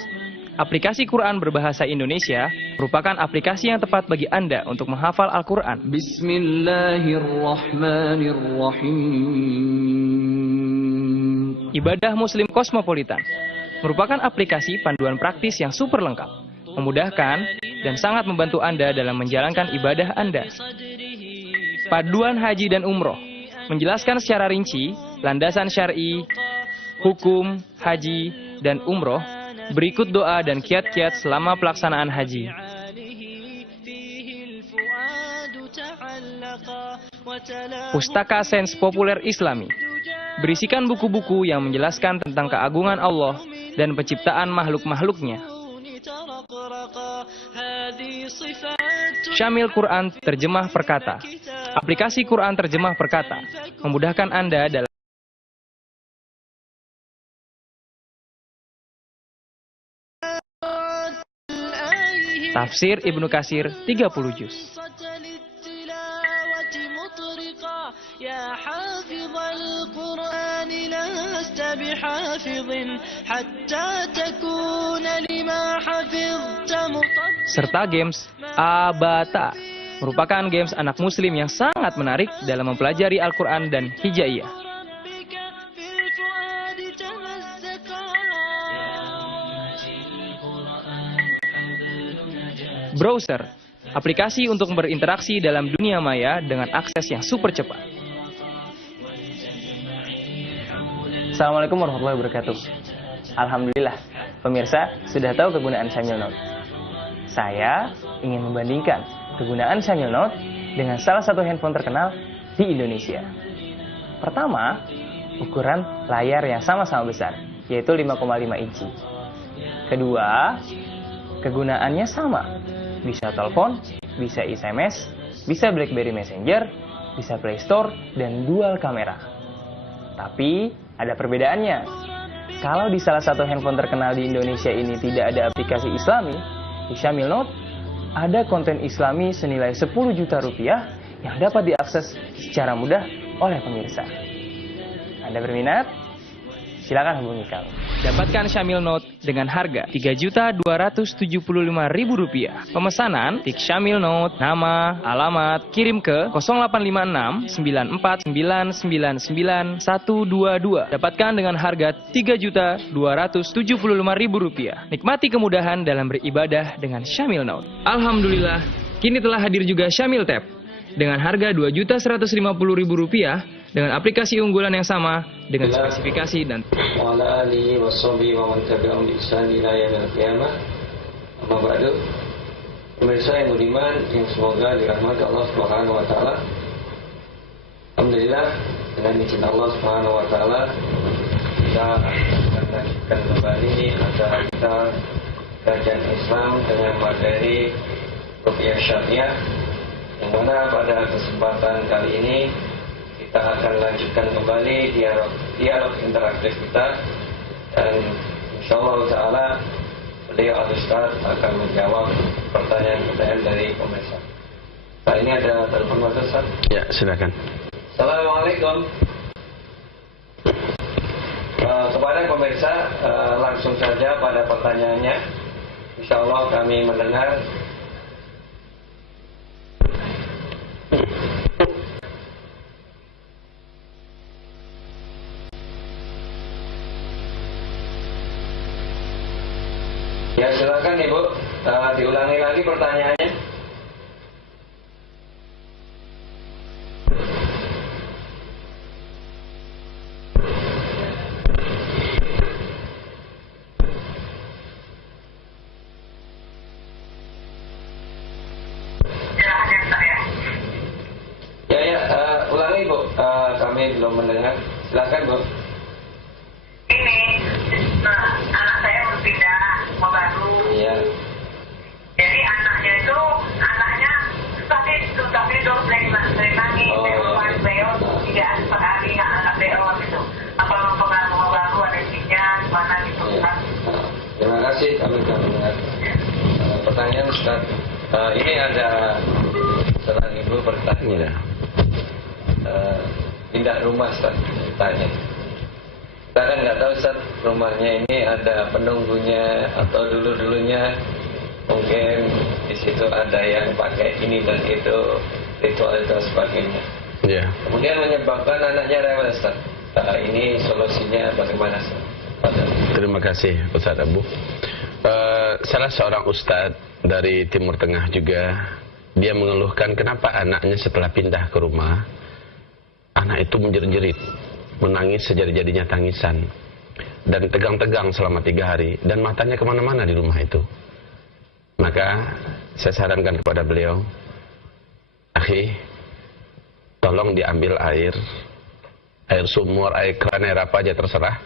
Aplikasi Quran berbahasa Indonesia merupakan aplikasi yang tepat bagi Anda untuk menghafal Al-Quran. Bismillahirrahmanirrahim. Ibadah Muslim Kosmopolitan merupakan aplikasi panduan praktis yang super lengkap, memudahkan, dan sangat membantu Anda dalam menjalankan ibadah Anda. Paduan Haji dan Umroh menjelaskan secara rinci landasan syar'i, hukum, haji, dan umroh, berikut doa dan kiat-kiat selama pelaksanaan haji. Pustaka Sains Populer Islami berisikan buku-buku yang menjelaskan tentang keagungan Allah dan penciptaan makhluk-makhluknya. Syamil Quran Terjemah Perkata. Aplikasi Quran Terjemah Perkata memudahkan Anda dalam Tafsir Ibnu Katsir 30 juz. Serta games Abata merupakan games anak muslim yang sangat menarik dalam mempelajari Al-Quran dan Hijaiyah. Browser, aplikasi untuk berinteraksi dalam dunia maya dengan akses yang super cepat. Assalamualaikum warahmatullahi wabarakatuh. Alhamdulillah, pemirsa sudah tahu kegunaan Syamil Note. Saya ingin membandingkan kegunaan Syamil Note dengan salah satu handphone terkenal di Indonesia. Pertama, ukuran layar yang sama-sama besar, yaitu 5,5 inci. Kedua, kegunaannya sama. Bisa telepon, bisa SMS, bisa BlackBerry Messenger, bisa Play Store, dan dual kamera. Tapi, ada perbedaannya. Kalau di salah satu handphone terkenal di Indonesia ini tidak ada aplikasi Islami, di Syamil Note ada konten Islami senilai 10 juta rupiah yang dapat diakses secara mudah oleh pemirsa. Anda berminat? Silakan hubungi kami. Dapatkan Syamil Note dengan harga Rp3.275.000. Pemesanan, tik Syamil Note, nama, alamat, kirim ke 0856 94999122. Dapatkan dengan harga Rp3.275.000. Nikmati kemudahan dalam beribadah dengan Syamil Note. Alhamdulillah, kini telah hadir juga Syamil Tab dengan harga Rp2.150.000 dengan aplikasi unggulan yang sama dengan spesifikasi dan pemirsa yang budiman yang semoga dirahmati Allah Subhanahu wa taala. Alhamdulillah, dengan izin Allah Subhanahu wa taala kita akan lanjutkan kembali acara kita kajian Islam dengan materi rupiah syariah, yang mana pada kesempatan kali ini kita akan lanjutkan kembali dialog interaktif kita, dan insyaallah taala beliau Al-Ustaz akan menjawab pertanyaan-pertanyaan dari pemirsa. Nah, ini ada telepon Mas Ustaz. Ya, silakan. Assalamualaikum. Kepada pemirsa, langsung saja pada pertanyaannya. Insyaallah kami mendengar. Ya, silakan Ibu, diulangi lagi pertanyaannya. Ulangi Bu, kami Silakan, Bu. Ini, nah, anak saya berpindah rumah baru. Iya. Jadi anaknya susah tidur, sering nangis, keluar beliau 3 hari per hari nggak angkat beliau gitu. Apa mempengaruhi rumah baru, ada jinnya, gimana gitu kan? Terima kasih, kami sudah mendengar. Pertanyaan Ustaz, ini ada seorang ibu bertanya. Pindah rumah Ustaz, tanya. Kita kan nggak tahu Ustaz, rumahnya ini ada penunggunya atau dulunya mungkin di situ ada yang pakai ini dan itu, ritual dan sebagainya. Ya. Kemudian menyebabkan anaknya rewel Ustaz. Ini solusinya bagaimana Ustaz? Terima kasih Ustaz Abu. Salah seorang ustadz dari Timur Tengah juga, dia mengeluhkan kenapa anaknya setelah pindah ke rumah, anak itu menjerit-jerit, menangis sejadi-jadinya tangisan, dan tegang-tegang selama 3 hari, dan matanya kemana-mana di rumah itu. Maka saya sarankan kepada beliau, akhi, tolong diambil air sumur, air keran, air apa aja terserah,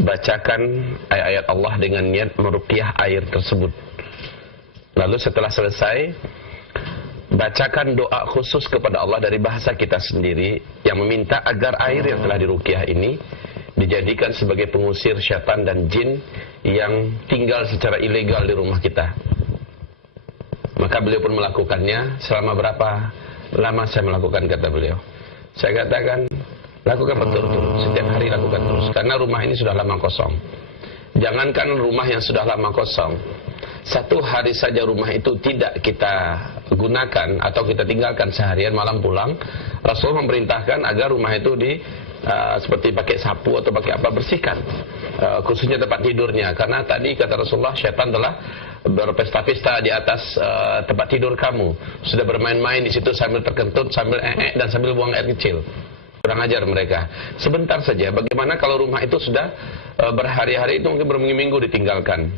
bacakan ayat-ayat Allah dengan niat meruqyah air tersebut. Lalu setelah selesai, bacakan doa khusus kepada Allah dari bahasa kita sendiri yang meminta agar air yang telah diruqyah ini dijadikan sebagai pengusir syaitan dan jin yang tinggal secara ilegal di rumah kita. Maka beliau pun melakukannya. Selama berapa lama saya melakukan, kata beliau? Saya katakan, lakukan berturut-turut, setiap hari lakukan terus. Karena rumah ini sudah lama kosong. Jangankan rumah yang sudah lama kosong, 1 hari saja rumah itu tidak kita gunakan atau kita tinggalkan seharian, malam pulang, Rasul memerintahkan agar rumah itu seperti pakai sapu atau pakai apa, bersihkan, khususnya tempat tidurnya. Karena tadi kata Rasulullah, syaitan telah berpesta-pesta di atas tempat tidur kamu, sudah bermain-main di situ sambil terkentut, sambil dan sambil buang air kecil. Kurang ajar mereka. Sebentar saja. Bagaimana kalau rumah itu sudah berhari-hari, itu mungkin berminggu-minggu ditinggalkan.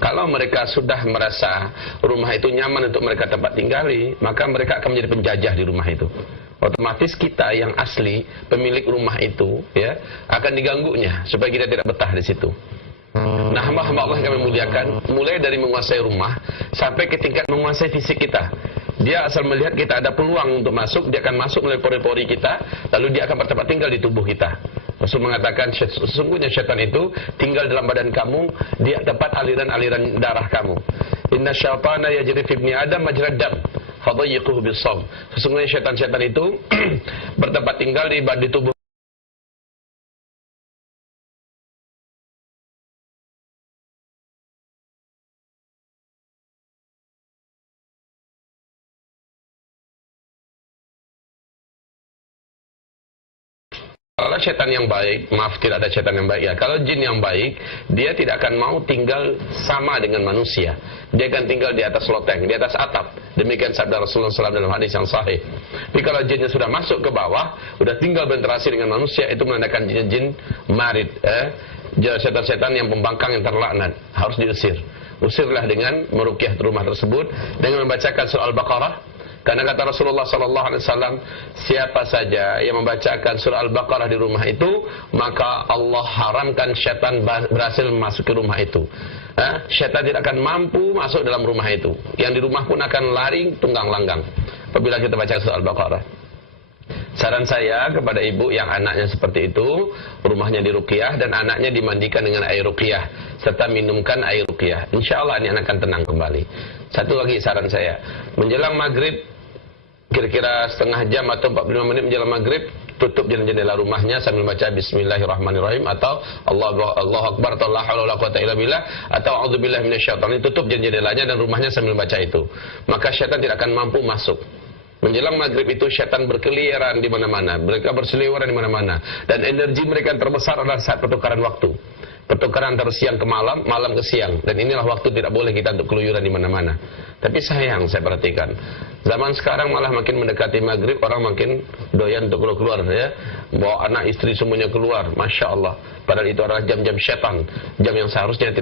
Kalau mereka sudah merasa rumah itu nyaman untuk mereka tempat tinggali, maka mereka akan menjadi penjajah di rumah itu. Otomatis kita yang asli pemilik rumah itu, ya, akan diganggunya supaya kita tidak betah di situ. Nah, hamba-hamba Allah yang kami muliakan, mulai dari menguasai rumah sampai ke tingkat menguasai fisik kita. Dia asal melihat kita ada peluang untuk masuk, dia akan masuk melalui pori-pori kita, lalu dia akan bertempat tinggal di tubuh kita. Rasul mengatakan, sesungguhnya syaitan itu tinggal dalam badan kamu, dia tempat aliran-aliran darah kamu. Inna syaitana yajri fi ibni Adam majrad dam, fadayyiquhu bis-shawm. Sesungguhnya syaitan-syaitan itu bertempat tinggal di tubuh. Kalau syaitan yang baik, maaf, tidak ada syaitan yang baik ya. Kalau jin yang baik, dia tidak akan mau tinggal sama dengan manusia. Dia akan tinggal di atas loteng, di atas atap. Demikian sabda Rasulullah SAW dalam hadis yang sahih. Tapi kalau jinnya sudah masuk ke bawah, sudah tinggal berinteraksi dengan manusia, itu menandakan jin marid. Syaitan-syaitan yang pembangkang, yang terlaknat, harus diusir. Usirlah dengan meruqyah rumah tersebut, dengan membacakan surah Al-Baqarah. Karena kata Rasulullah SAW, siapa saja yang membacakan surah Al-Baqarah di rumah itu, maka Allah haramkan syaitan berhasil masuk ke rumah itu. Syaitan tidak akan mampu masuk dalam rumah itu. Yang di rumah pun akan lari tunggang langgang apabila kita baca surah Al-Baqarah. Saran saya kepada ibu yang anaknya seperti itu, rumahnya diruqyah dan anaknya dimandikan dengan air ruqyah serta minumkan air ruqyah. Insya Allah ini anak akan tenang kembali. Satu lagi saran saya, menjelang maghrib, kira-kira setengah jam atau 45 menit menjelang maghrib, tutup jendela rumahnya sambil baca Bismillahirrahmanirrahim atau Allahu Akbar atau la haula wala quwata illa billah atau a'udzubillahi minasyaitonir rajim. Tutup jendelanya dan rumahnya sambil baca itu. Maka syaitan tidak akan mampu masuk. Menjelang maghrib itu syaitan berkeliaran di mana-mana, mereka berseliweran di mana-mana, dan energi mereka yang terbesar adalah saat pertukaran waktu. Pertukaran antara siang ke malam, malam ke siang, dan inilah waktu tidak boleh kita untuk keluyuran di mana-mana. Tapi sayang, saya perhatikan, zaman sekarang malah makin mendekati maghrib, orang makin doyan untuk keluar, ya, bawa anak istri semuanya keluar, masya Allah. Padahal itu adalah jam-jam syaitan, jam yang seharusnya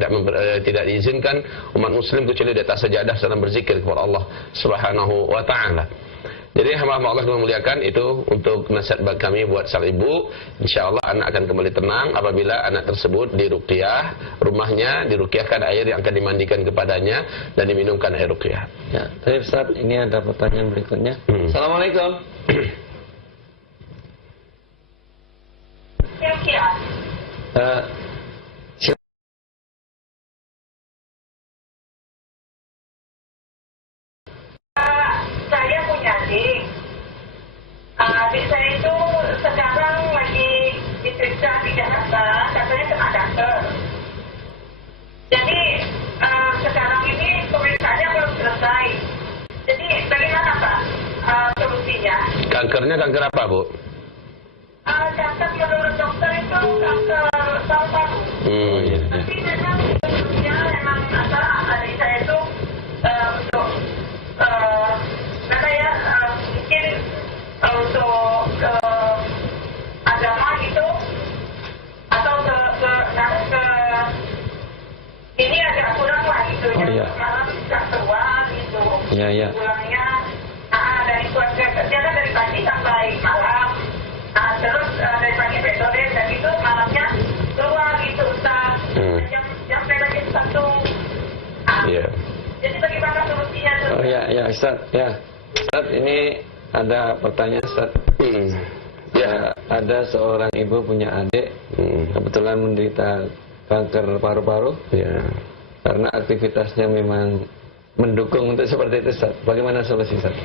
tidak diizinkan umat muslim kecuali di atas sajadah sedang berzikir kepada Allah Subhanahu wa Ta'ala. Jadi hamba Allah yang memuliakan, itu untuk nasihat bagi kami buat sang ibu. Insya Allah anak akan kembali tenang apabila anak tersebut diruqyah, rumahnya diruqyahkan air yang akan dimandikan kepadanya dan diminumkan air ruqyah. Ya, tapi Ustaz, ini ada pertanyaan berikutnya. Assalamualaikum. Saya punya adik. Adik saya itu sekarang lagi diperiksa di Jakarta, katanya kena kanker. Jadi sekarang ini pemeriksaannya belum selesai. Jadi bagaimana Pak solusinya? Kankernya kanker apa, Bu? Kanker menurut dokter itu kanker paru-paru. Tapi memang solusinya memang adik saya itu untuk mana ya, mungkin untuk agama gitu, atau ke ini agak kurang lah gitu, malam bisa keluar gitu. Pulangnya dari kerja kan dari pagi sampai malam, terus dari pagi sampai sore, dan itu malamnya keluar gitu, Ustaz. Jam lagi satu. Jadi bagaimana solusinya? Ustaz. Ustaz, ini ada pertanyaan, Ustaz. Ya, ada seorang ibu punya adik, kebetulan menderita kanker paru-paru. Karena aktivitasnya memang mendukung untuk seperti itu, Ustaz. Bagaimana solusi, Ustaz?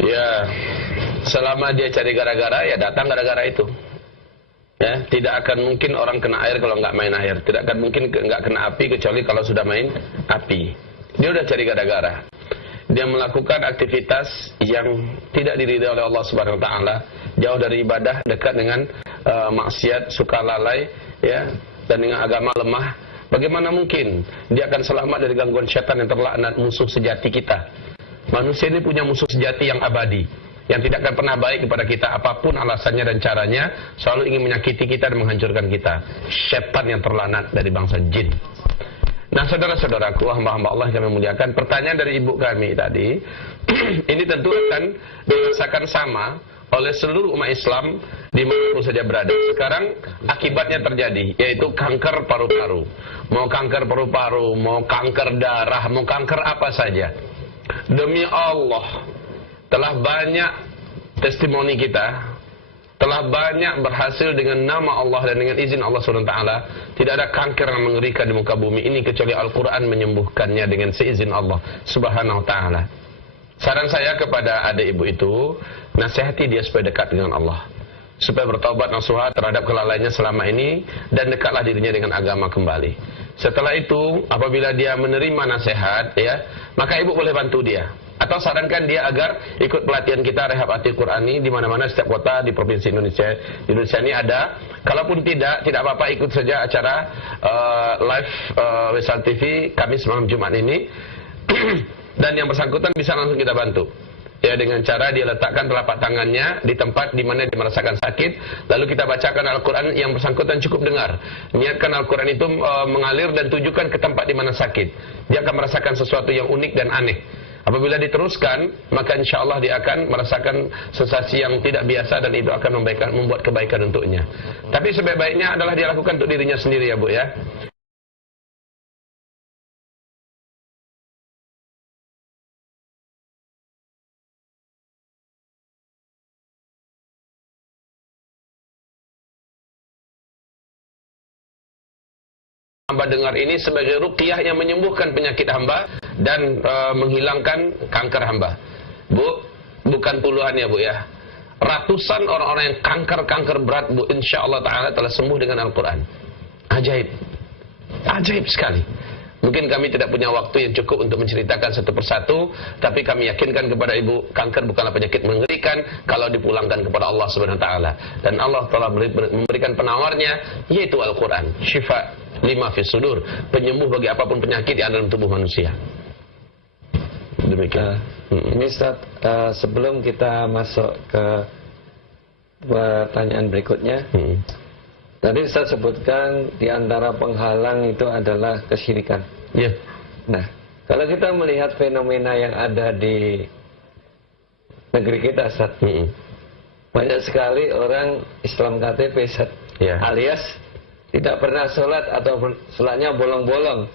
Ya, selama dia cari gara-gara, ya datang gara-gara itu. Ya, tidak akan mungkin orang kena air kalau nggak main air. Tidak akan mungkin nggak kena api kecuali kalau sudah main api. Dia udah cari gara-gara. Dia melakukan aktivitas yang tidak diridhai oleh Allah Subhanahu wa taala, jauh dari ibadah, dekat dengan maksiat, suka lalai, ya, dan dengan agama lemah. Bagaimana mungkin dia akan selamat dari gangguan syaitan yang terlaknat, musuh sejati kita? Manusia ini punya musuh sejati yang abadi, yang tidak akan pernah baik kepada kita apapun alasannya dan caranya, selalu ingin menyakiti kita dan menghancurkan kita. Syaitan yang terlaknat dari bangsa jin. Nah, saudara-saudaraku, hamba-hamba Allah yang memuliakan, pertanyaan dari ibu kami tadi, ini tentu akan dirasakan sama oleh seluruh umat Islam dimanapun saja berada. Sekarang akibatnya terjadi, yaitu kanker paru-paru. Mau kanker paru-paru, mau kanker darah, mau kanker apa saja. Demi Allah, telah banyak testimoni kita, telah banyak berhasil dengan nama Allah dan dengan izin Allah SWT. Tidak ada kanker yang mengerikan di muka bumi ini kecuali Al-Quran menyembuhkannya dengan seizin Allah Subhanahu wa ta'ala. Saran saya kepada adik ibu itu, nasihati dia supaya dekat dengan Allah, supaya bertaubat nasuha terhadap kelalaiannya selama ini, dan dekatlah dirinya dengan agama kembali. Setelah itu, apabila dia menerima nasihat, ya, maka ibu boleh bantu dia. Atau sarankan dia agar ikut pelatihan kita Rehab Hati Qurani di mana-mana setiap kota di provinsi Indonesia. Di Indonesia ini ada. Kalaupun tidak apa-apa, ikut saja acara live Wisal TV Kamis malam Jumat ini. Dan yang bersangkutan bisa langsung kita bantu. Ya, dengan cara dia letakkan telapak tangannya di tempat di mana dia merasakan sakit, lalu kita bacakan Al-Quran, yang bersangkutan cukup dengar. Niatkan Al-Quran itu mengalir dan tujukan ke tempat di mana sakit. Dia akan merasakan sesuatu yang unik dan aneh. Apabila diteruskan, maka insya Allah dia akan merasakan sensasi yang tidak biasa, dan itu akan membuat kebaikan untuknya. Tapi sebaik-baiknya adalah dia lakukan untuk dirinya sendiri, ya Bu, ya. Hamba dengar ini sebagai ruqyah yang menyembuhkan penyakit hamba dan menghilangkan kanker hamba. Bu, bukan puluhan ya Bu ya. Ratusan orang-orang yang kanker berat Bu, insya Allah Ta'ala telah sembuh dengan Al-Quran. Ajaib. Ajaib sekali. Mungkin kami tidak punya waktu yang cukup untuk menceritakan satu persatu, tapi kami yakinkan kepada ibu, kanker bukanlah penyakit mengerikan kalau dipulangkan kepada Allah Subhanahu wa taala. Dan Allah telah memberikan penawarnya, yaitu Al-Quran. Syifa lima fis sudur, penyembuh bagi apapun penyakit yang ada dalam tubuh manusia. Demikian. Ini Ustaz, sebelum kita masuk ke pertanyaan berikutnya, tadi Ustaz sebutkan di antara penghalang itu adalah kesyirikan. Ya. Nah, kalau kita melihat fenomena yang ada di negeri kita, Ustaz. Banyak sekali orang Islam KTP, Ustaz. Alias tidak pernah sholat atau sholatnya bolong-bolong.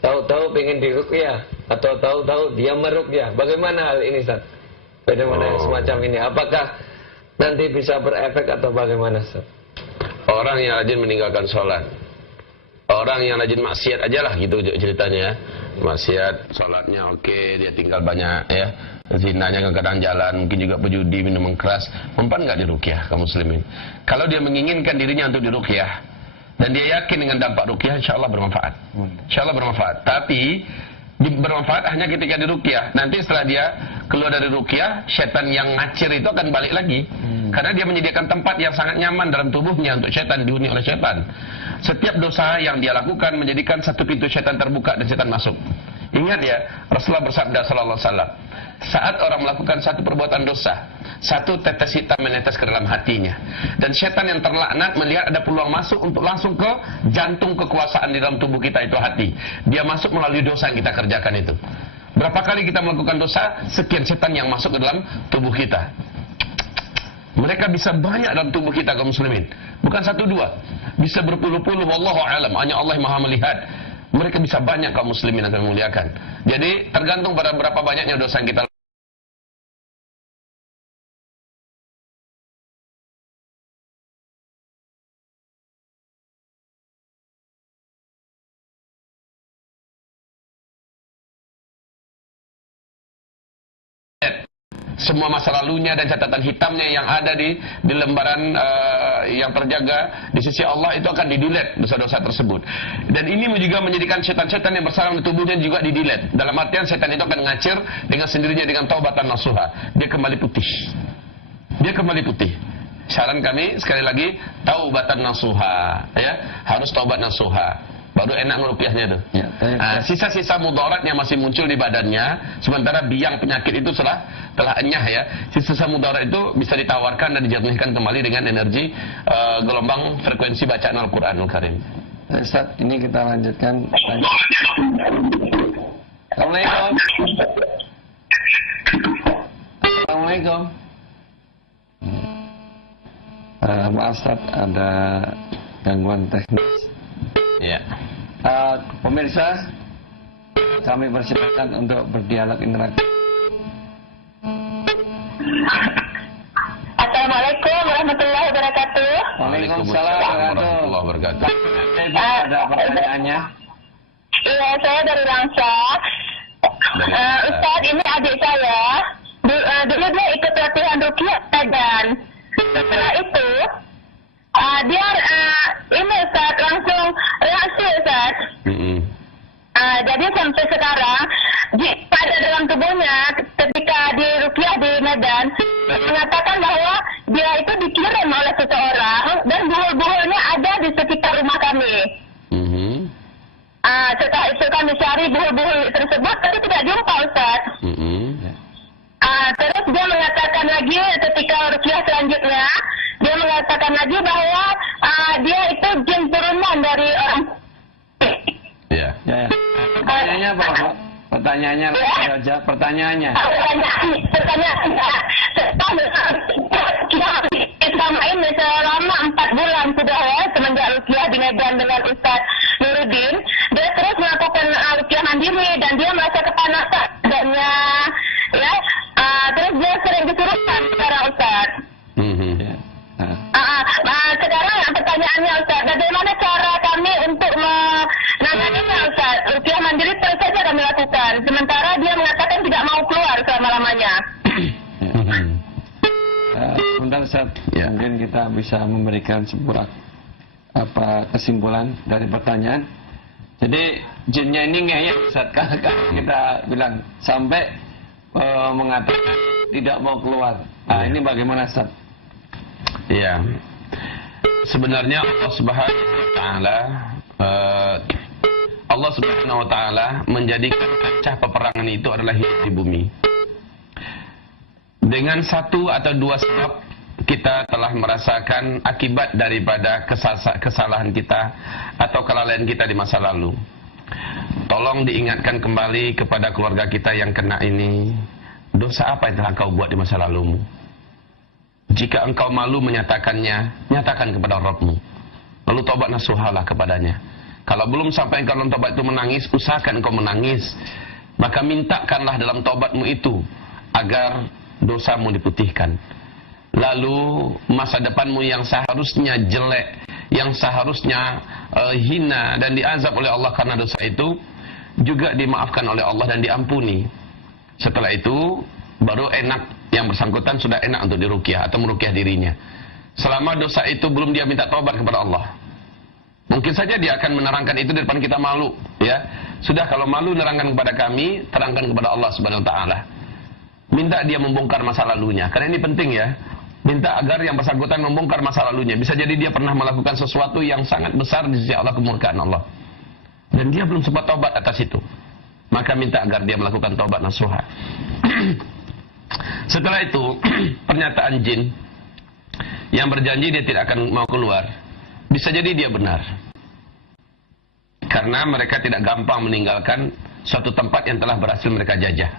Tahu-tahu pengen diruqyah atau tahu-tahu dia meruqyah. Bagaimana hal ini, Ustaz? Bagaimana semacam ini? Apakah nanti bisa berefek atau bagaimana, Ustaz? Orang yang rajin meninggalkan sholat, orang yang rajin maksiat aja lah gitu ceritanya ya. Maksiat, sholatnya oke, dia tinggal banyak ya, zinanya kadang-kadang jalan, mungkin juga berjudi, minuman keras, mempan nggak diruqyah kaum muslimin. Kalau dia menginginkan dirinya untuk diruqyah dan dia yakin dengan dampak ruqyah, insya Allah bermanfaat. Insya Allah bermanfaat. Tapi bermanfaat hanya ketika diruqyah. Nanti setelah dia keluar dari ruqyah, setan yang ngacir itu akan balik lagi. Karena dia menyediakan tempat yang sangat nyaman dalam tubuhnya untuk setan, dihuni oleh setan. Setiap dosa yang dia lakukan menjadikan satu pintu setan terbuka dan setan masuk. Ingat ya, Rasulullah bersabda sallallahu alaihi wasallam, saat orang melakukan satu perbuatan dosa, satu tetes hitam menetes ke dalam hatinya, dan setan yang terlaknat melihat ada peluang masuk untuk langsung ke jantung kekuasaan di dalam tubuh kita, itu hati. Dia masuk melalui dosa yang kita kerjakan itu. Berapa kali kita melakukan dosa, sekian setan yang masuk ke dalam tubuh kita. Mereka bisa banyak dalam tubuh kita kaum muslimin. Bukan satu dua, bisa berpuluh-puluh. Wallahu a'lam, hanya Allah yang maha melihat. Mereka bisa banyak kaum muslimin akan memuliakan. Jadi tergantung pada berapa banyaknya dosa yang kita semua masa lalunya dan catatan hitamnya yang ada di lembaran yang terjaga di sisi Allah itu akan di-delete dosa-dosa tersebut. Dan ini juga menjadikan setan-setan yang bersarang di tubuhnya juga di-delete. Dalam artian setan itu akan ngacir dengan sendirinya dengan taubatan nasuha. Dia kembali putih. Dia kembali putih. Saran kami sekali lagi taubatan nasuha, ya, harus taubat nasuha. Baru enak ngerupiahnya tuh. Sisa-sisa mudarat yang masih muncul di badannya, sementara biang penyakit itu telah enyah ya. Sisa-sisa mudarat itu bisa ditawarkan dan dijernihkan kembali dengan energi gelombang frekuensi bacaan Al-Quranul Karim. Ustaz, ini kita lanjutkan. Assalamualaikum. Assalamualaikum. Maaf Ustaz, ada gangguan teknis. Ya. Pemirsa, kami persilakan untuk berdialog interaktif. Assalamualaikum warahmatullahi wabarakatuh. Waalaikumsalam warahmatullahi wabarakatuh. Ada pertanyaannya? Iya, saya dari Langsa. Ustaz, ini adik saya. Dulu dia ikut latihan ruqyah dan setelah itu dia ini Ustaz langsung reaksi Ustaz. Jadi sampai sekarang pada dalam tubuhnya ketika di ruqyah di Medan mengatakan bahwa dia itu dikirim oleh seseorang dan buhul-buhulnya ada di sekitar rumah kami. Setelah itu kami cari buhul-buhul tersebut tapi tidak jumpa Ustaz. Terus dia mengatakan lagi ketika ruqyah selanjutnya, dia mengatakan lagi bahwa dia itu jin turunan dari orang. Ya. Pertanyaannya apa, Pak? Pertanyaannya saja. Pertanyaannya. Selama ini selama 4 bulan sudah ya semenjak ruqyah di Medan dengan Ustaz Nuruddin, dia terus melakukan ruqyah mandiri dan dia merasa kepanasan badannya, ya. Terus dia sering disuruhkan secara Ustaz. Sekarang pertanyaannya Ustaz, bagaimana cara kami untuk menanganinya Ustaz? Ruqyah mandiri terus saja kami lakukan, sementara dia mengatakan tidak mau keluar selama-lamanya. Sebentar Ustaz, mungkin kita bisa memberikan sebuah kesimpulan dari pertanyaan. Jadi jinnya ini ngeyel Ustaz, kalau kita bilang sampai mengatakan tidak mau keluar. Ini bagaimana Ustaz? Iya. Sebenarnya Allah Subhanahu wa taala menjadikan kancah peperangan itu adalah hidup di bumi. Dengan satu atau dua sebab kita telah merasakan akibat daripada kesalahan kita atau kelalaian kita di masa lalu. Tolong diingatkan kembali kepada keluarga kita yang kena ini. dosa apa yang telah engkau buat di masa lalumu. Jika engkau malu menyatakannya, nyatakan kepada Rabbmu. Lalu taubat nasuhalah kepadanya. Kalau belum sampai engkau dalam taubat itu menangis, usahakan engkau menangis. Maka mintakanlah dalam taubatmu itu agar dosamu diputihkan. Lalu masa depanmu yang seharusnya jelek, yang seharusnya hina dan diazab oleh Allah karena dosa itu, juga dimaafkan oleh Allah dan diampuni. Setelah itu baru enak, yang bersangkutan sudah enak untuk diruqyah atau meruqyah dirinya. Selama dosa itu belum dia minta taubat kepada Allah. Mungkin saja dia akan menerangkan itu di depan kita malu, ya. Sudah, kalau malu nerangkan kepada kami, terangkan kepada Allah Subhanahu wa taala. Minta dia membongkar masa lalunya. Karena ini penting, ya. Minta agar yang bersangkutan membongkar masa lalunya. Bisa jadi dia pernah melakukan sesuatu yang sangat besar di sisi Allah, kemurkaan Allah. Dan dia belum sempat taubat atas itu. Maka minta agar dia melakukan taubat nasuha. Setelah itu, pernyataan jin yang berjanji dia tidak akan mau keluar, bisa jadi dia benar. Karena mereka tidak gampang meninggalkan suatu tempat yang telah berhasil mereka jajah.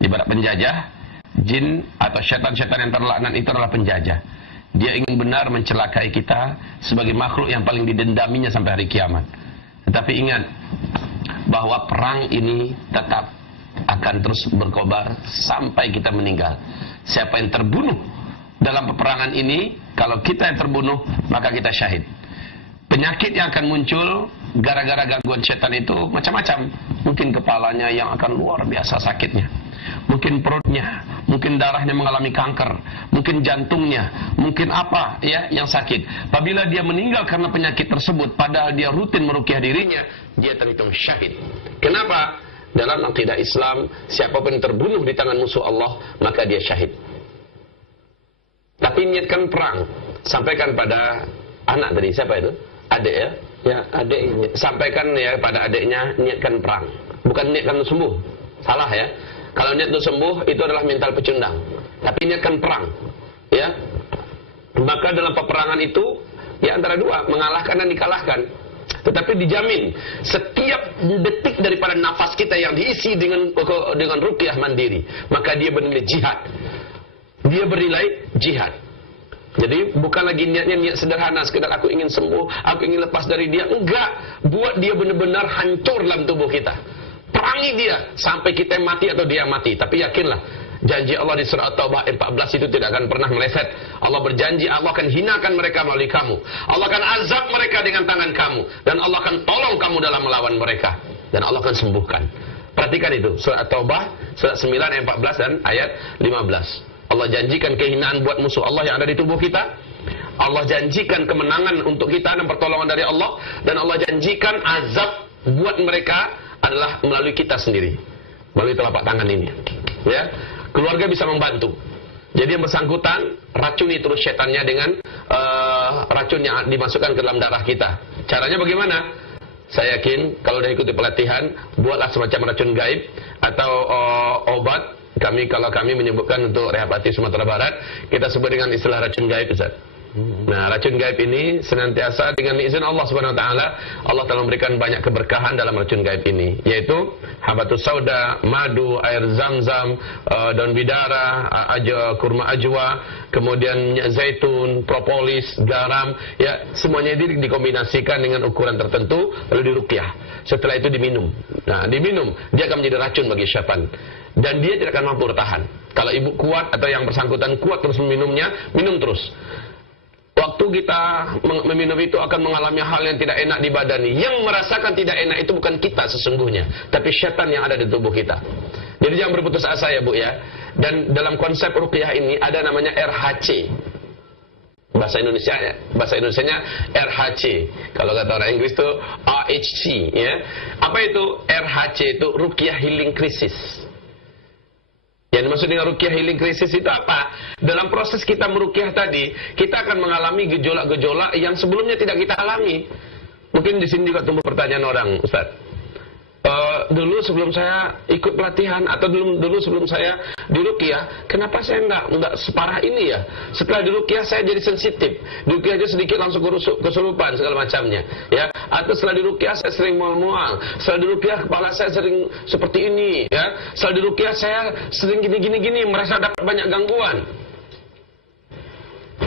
Ibarat penjajah, jin atau syaitan-syaitan yang terlaknat itu adalah penjajah. Dia ingin benar mencelakai kita sebagai makhluk yang paling didendaminya sampai hari kiamat. Tetapi ingat bahwa perang ini tetap akan terus berkobar sampai kita meninggal. Siapa yang terbunuh dalam peperangan ini, kalau kita yang terbunuh, maka kita syahid. Penyakit yang akan muncul gara-gara gangguan setan itu macam-macam. Mungkin kepalanya yang akan luar biasa sakitnya, mungkin perutnya, mungkin darahnya mengalami kanker, mungkin jantungnya, mungkin apa ya yang sakit. Apabila dia meninggal karena penyakit tersebut, padahal dia rutin meruqyah dirinya, dia terhitung syahid. Kenapa? Dalam akidah Islam, siapapun terbunuh di tangan musuh Allah, maka dia syahid. Tapi niatkan perang, sampaikan pada anak tadi, siapa itu? Adik, ya? Ya, adik ini. Sampaikan ya pada adiknya, niatkan perang, bukan niatkan untuk sembuh. Salah, ya. Kalau niat untuk sembuh itu adalah mental pecundang. Tapi niatkan perang, ya. Maka dalam peperangan itu, ya antara dua, mengalahkan dan dikalahkan. Tetapi dijamin setiap detik daripada nafas kita yang diisi dengan ruqyah mandiri, maka dia bernilai jihad. Dia bernilai jihad. Jadi bukan lagi niatnya niat sederhana, sekedar aku ingin sembuh, aku ingin lepas dari dia. Enggak, buat dia benar-benar hancur dalam tubuh kita. Perangi dia sampai kita mati atau dia mati. Tapi yakinlah, janji Allah di surah At-Taubah 14 itu tidak akan pernah meleset. Allah berjanji Allah akan hinakan mereka melalui kamu. Allah akan azab mereka dengan tangan kamu. Dan Allah akan tolong kamu dalam melawan mereka. Dan Allah akan sembuhkan. Perhatikan itu. Surah At-Taubah, surah 9 ayat 14 dan ayat 15. Allah janjikan kehinaan buat musuh Allah yang ada di tubuh kita. Allah janjikan kemenangan untuk kita dan pertolongan dari Allah. Dan Allah janjikan azab buat mereka adalah melalui kita sendiri. Melalui telapak tangan ini. Ya. Keluarga bisa membantu. Jadi yang bersangkutan racuni terus setannya dengan racun yang dimasukkan ke dalam darah kita. Caranya bagaimana? Saya yakin kalau sudah ikuti pelatihan, buatlah semacam racun gaib atau obat. Kalau kami menyebutkan untuk rehabilitasi Sumatera Barat, kita sebut dengan istilah racun gaib, Ustaz. Nah, racun gaib ini senantiasa dengan izin Allah Subhanahu wa taala, Allah telah memberikan banyak keberkahan dalam racun gaib ini, yaitu habatus sauda, madu, air zam-zam, daun bidara, kurma ajwa, kemudian minyak zaitun, propolis, garam, ya, semuanya ini dikombinasikan dengan ukuran tertentu lalu diruqyah. Setelah itu diminum. Nah, diminum, dia akan menjadi racun bagi syaitan. Dan dia tidak akan mampu bertahan. Kalau ibu kuat atau yang bersangkutan kuat terus meminumnya, minum terus. Waktu kita meminum itu akan mengalami hal yang tidak enak di badan. Yang merasakan tidak enak itu bukan kita sesungguhnya, tapi syaitan yang ada di tubuh kita. Jadi jangan berputus asa ya Bu ya. Dan dalam konsep ruqyah ini ada namanya RHC. Bahasa Indonesianya RHC. Kalau kata orang Inggris itu RHC ya. Apa itu RHC? Itu ruqyah healing crisis. Yang dimaksud dengan ruqyah healing crisis itu apa? Dalam proses kita meruqyah tadi, kita akan mengalami gejolak-gejolak yang sebelumnya tidak kita alami. Mungkin di sini juga tumbuh pertanyaan orang, Ustaz. dulu sebelum saya ikut pelatihan atau dulu sebelum saya diruqyah, kenapa saya nggak separah ini ya? Setelah diruqyah saya jadi sensitif, diruqyah aja sedikit langsung kesurupan segala macamnya, ya. Atau setelah diruqyah saya sering mual-mual, setelah diruqyah kepala saya sering seperti ini, ya. Setelah diruqyah saya sering gini, merasa dapat banyak gangguan.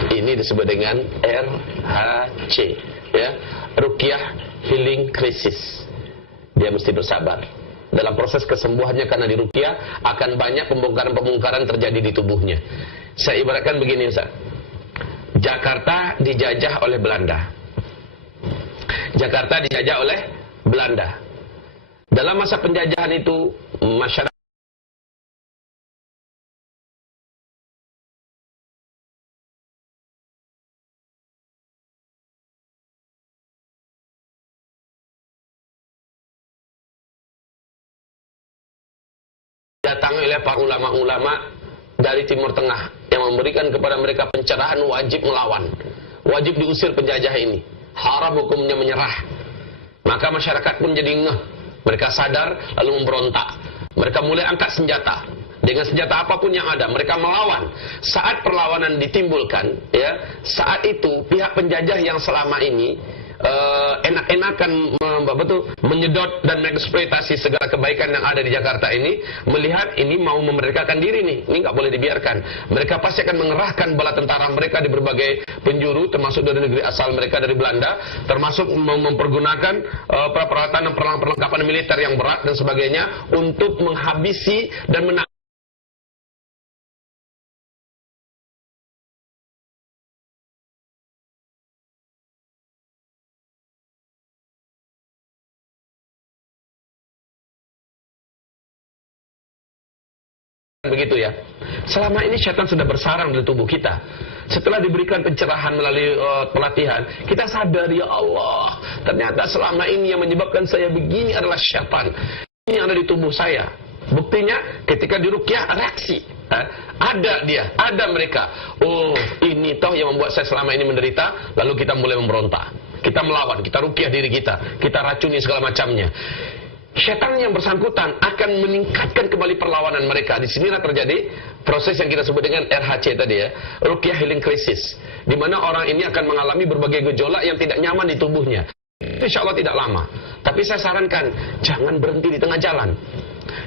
Ini disebut dengan RHC, ya, Ruqyah Healing Crisis. Dia mesti bersabar. Dalam proses kesembuhannya karena diruqyah akan banyak pembongkaran-pembongkaran terjadi di tubuhnya. Saya ibaratkan begini, Ustaz. Jakarta dijajah oleh Belanda. Jakarta dijajah oleh Belanda. Dalam masa penjajahan itu masyarakat datangi oleh para ulama-ulama dari Timur Tengah yang memberikan kepada mereka pencerahan wajib melawan, wajib diusir penjajah ini, haram hukumnya menyerah. Maka masyarakat pun jadi ngeh, mereka sadar lalu memberontak, mereka mulai angkat senjata dengan senjata apapun yang ada, mereka melawan. Saat perlawanan ditimbulkan, ya, saat itu pihak penjajah yang selama ini enak-enakan menyedot dan mengeksploitasi segala kebaikan yang ada di Jakarta ini, melihat ini mau memerdekakan diri nih, ini nggak boleh dibiarkan. Mereka pasti akan mengerahkan bala tentara mereka di berbagai penjuru, termasuk dari negeri asal mereka dari Belanda, termasuk mempergunakan peralatan dan perlengkapan militer yang berat dan sebagainya untuk menghabisi dan begitu ya. Selama ini syaitan sudah bersarang di tubuh kita. Setelah diberikan pencerahan melalui pelatihan, kita sadar, ya Allah, ternyata selama ini yang menyebabkan saya begini adalah syaitan. Ini yang ada di tubuh saya. Buktinya ketika diruqyah reaksi. Ada dia, ada mereka. Oh, ini toh yang membuat saya selama ini menderita. Lalu kita mulai memberontak. Kita melawan, kita ruqyah diri kita racuni segala macamnya. Syaitan yang bersangkutan akan meningkatkan kembali perlawanan mereka. Di sinilah terjadi proses yang kita sebut dengan RHC tadi, ya, Ruqyah Healing Crisis, di mana orang ini akan mengalami berbagai gejolak yang tidak nyaman di tubuhnya. Insya Allah tidak lama. Tapi saya sarankan, jangan berhenti di tengah jalan.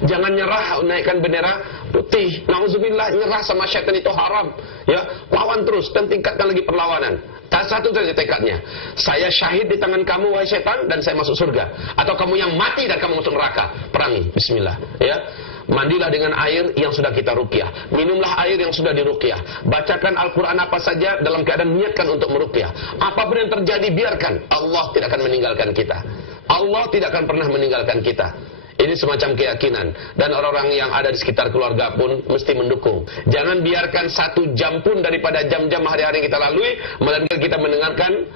Jangan nyerah naikkan bendera putih. Nauzubillah, nyerah sama syaitan itu haram. Ya, lawan terus dan tingkatkan lagi perlawanan. Satu saja tekadnya. Saya syahid di tangan kamu, wahai setan, dan saya masuk surga. Atau kamu yang mati dan kamu masuk neraka. Perangi. Bismillah. Ya. Mandilah dengan air yang sudah kita ruqyah. Minumlah air yang sudah diruqyah. Bacakan Al-Quran apa saja dalam keadaan niatkan untuk meruqyah. Apapun yang terjadi, biarkan. Allah tidak akan meninggalkan kita. Allah tidak akan pernah meninggalkan kita. Ini semacam keyakinan. Dan orang-orang yang ada di sekitar keluarga pun mesti mendukung. Jangan biarkan 1 jam pun daripada jam-jam hari-hari yang kita lalui, melainkan kita mendengarkan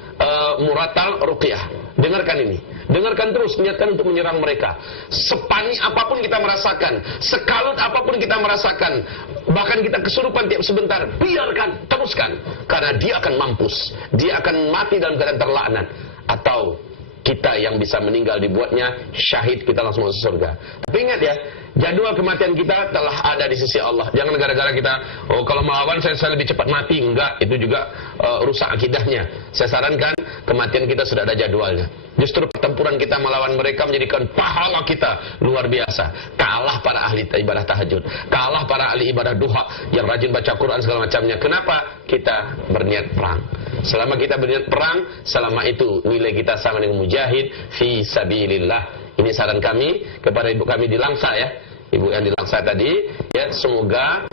muratal ruqyah. Dengarkan ini. Dengarkan terus, niatkan untuk menyerang mereka. Sepanik apapun kita merasakan, sekalut apapun kita merasakan, bahkan kita kesurupan tiap sebentar, biarkan, teruskan. Karena dia akan mampus. Dia akan mati dalam keadaan terlaknat. Atau kita yang bisa meninggal dibuatnya syahid, kita langsung masuk surga. Tapi ingat ya, jadwal kematian kita telah ada di sisi Allah. Jangan gara-gara kita, oh kalau melawan saya lebih cepat mati. Enggak, itu juga rusak akidahnya. Saya sarankan, kematian kita sudah ada jadwalnya. Justru pertempuran kita melawan mereka menjadikan pahala kita luar biasa. Kalah para ahli ibadah tahajud, kalah para ahli ibadah duha yang rajin baca Quran segala macamnya. Kenapa? Kita berniat perang. Selama kita berniat perang, selama itu nilai kita sama dengan mujahid fi sabilillah. Ini saran kami kepada ibu kami di Langsa, ya, ibu yang di Langsa tadi, ya, semoga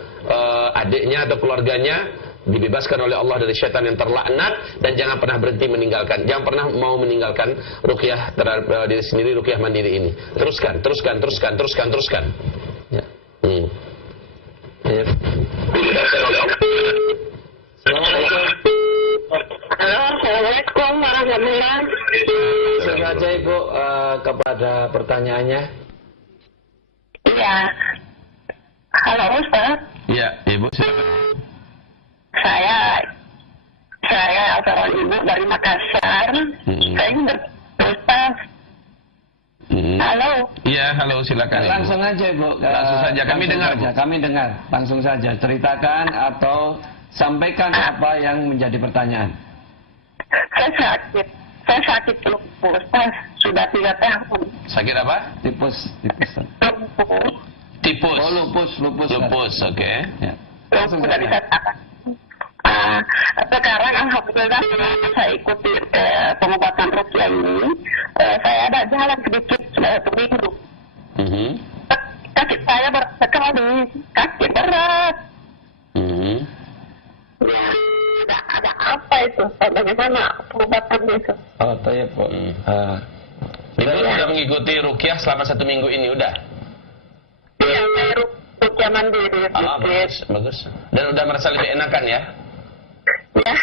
adiknya atau keluarganya dibebaskan oleh Allah dari syaitan yang terlaknat, dan jangan pernah berhenti meninggalkan, jangan pernah mau meninggalkan ruqyah terhadap diri sendiri, ruqyah mandiri ini. Teruskan. Ya. Ya. Assalamualaikum. Halo, Assalamualaikum warahmatullahi wabarakatuh. Langsung saja Ibu kepada pertanyaannya. Iya. Halo Ustaz. Ya, Ibu silakan. Saya seorang ibu dari Makassar. Saya ingin bertanya, Halo. Iya, halo, silakan Ibu. Langsung aja Ibu. Langsung saja, kami dengar, Bu. Kami dengar. Langsung saja ceritakan atau sampaikan apa yang menjadi pertanyaan. Saya sakit lupus. Sudah 3 tahun. Sakit apa? Tipus. Lupus. Tipus. Oh, lupus. Lupus, oke. Ya. Lupus dari katakan. Sekarang alhamdulillah saya ikuti pengobatan rukyah ini. Saya ada jalan sedikit sudah 1 minggu. Kaki saya berat sekali, kaki berat. Ada apa itu? Bagaimana pengobatannya itu? Oh, tanya Bu. Ibu sudah mengikuti rukyah selama 1 minggu ini, udah? Iya, saya rukyah mandiri. Bagus. Dan udah merasa lebih enakan ya? Ya.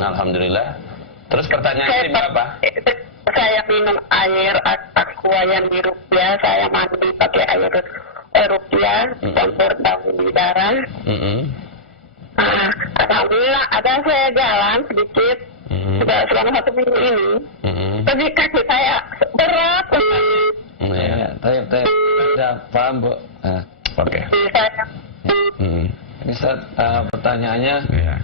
Alhamdulillah. Terus pertanyaannya apa? Saya minum air aqua yang di rukyah, saya mandi pakai air rukyah, campur daun bidara. Alhamdulillah, ada saya jalan sedikit, sudah selama 1 minggu ini. Tapi kaki saya berat. Ya, tanya. Sudah paham Bu. Oke. Saya Ini pertanyaannya. Iya.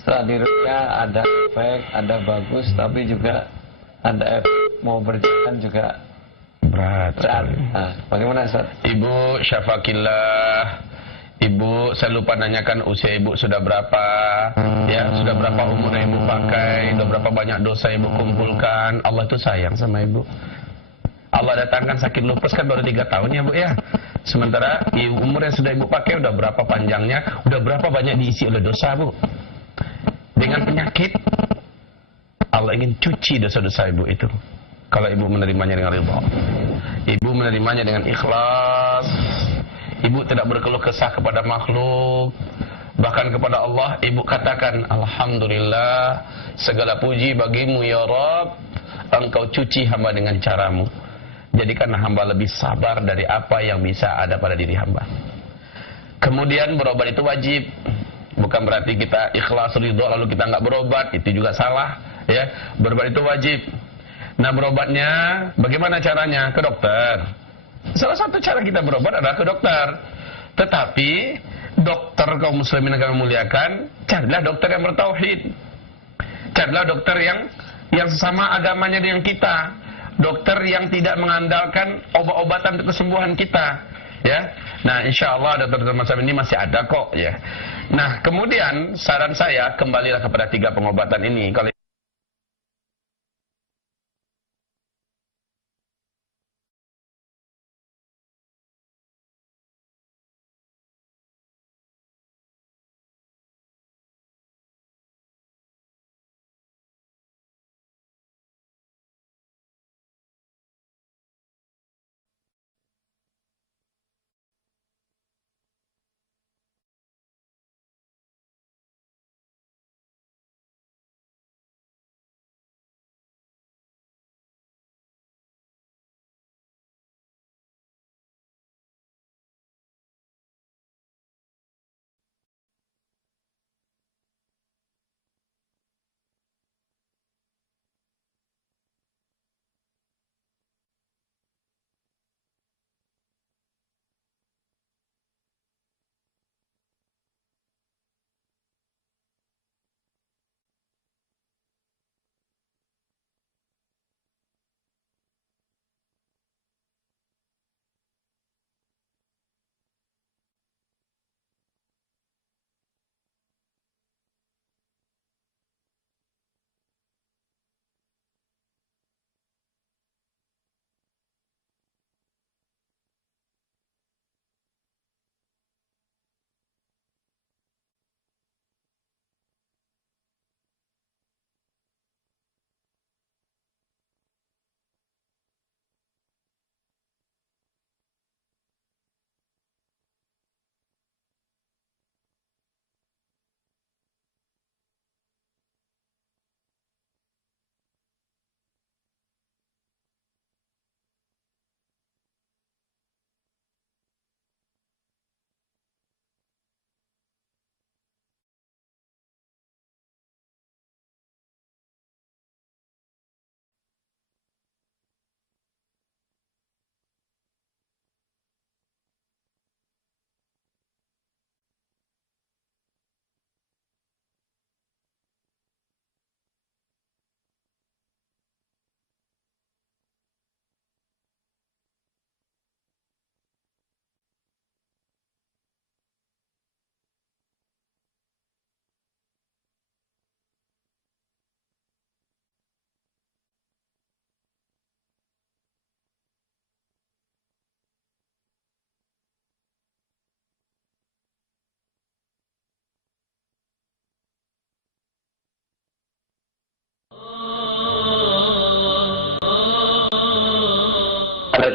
Setelah di rukyah ada efek, ada bagus, tapi juga ada efek mau berjalan juga Berat. bagaimana Ustaz? Ibu Syafakillah, Ibu, saya lupa nanyakan usia Ibu sudah berapa, ya, sudah berapa umur yang Ibu pakai, sudah berapa banyak dosa Ibu kumpulkan. Allah itu sayang sama Ibu. Allah datangkan sakit lupus kan baru 3 tahun ya Bu ya. Sementara umur yang sudah Ibu pakai udah berapa panjangnya, udah berapa banyak diisi oleh dosa Bu. Dengan penyakit, Allah ingin cuci dosa-dosa Ibu itu. Kalau Ibu menerimanya dengan ridha, Ibu menerimanya dengan ikhlas, Ibu tidak berkeluh kesah kepada makhluk, bahkan kepada Allah Ibu katakan, Alhamdulillah, segala puji bagimu ya Rabb, Engkau cuci hamba dengan caramu. Jadikanlah hamba lebih sabar dari apa yang bisa ada pada diri hamba. Kemudian berobat itu wajib. Bukan berarti kita ikhlas ridho lalu kita nggak berobat, itu juga salah ya. Berobat itu wajib. Nah, berobatnya bagaimana caranya? Ke dokter. Salah satu cara kita berobat adalah ke dokter. Tetapi dokter kaum muslimin yang kami muliakan, carilah dokter yang bertauhid. Carilah dokter yang sesama agamanya dengan kita. Dokter yang tidak mengandalkan obat-obatan untuk kesembuhan kita. Ya, nah insya Allah dokter macam ini masih ada kok ya. Nah kemudian saran saya kembalilah kepada 3 pengobatan ini. Kalau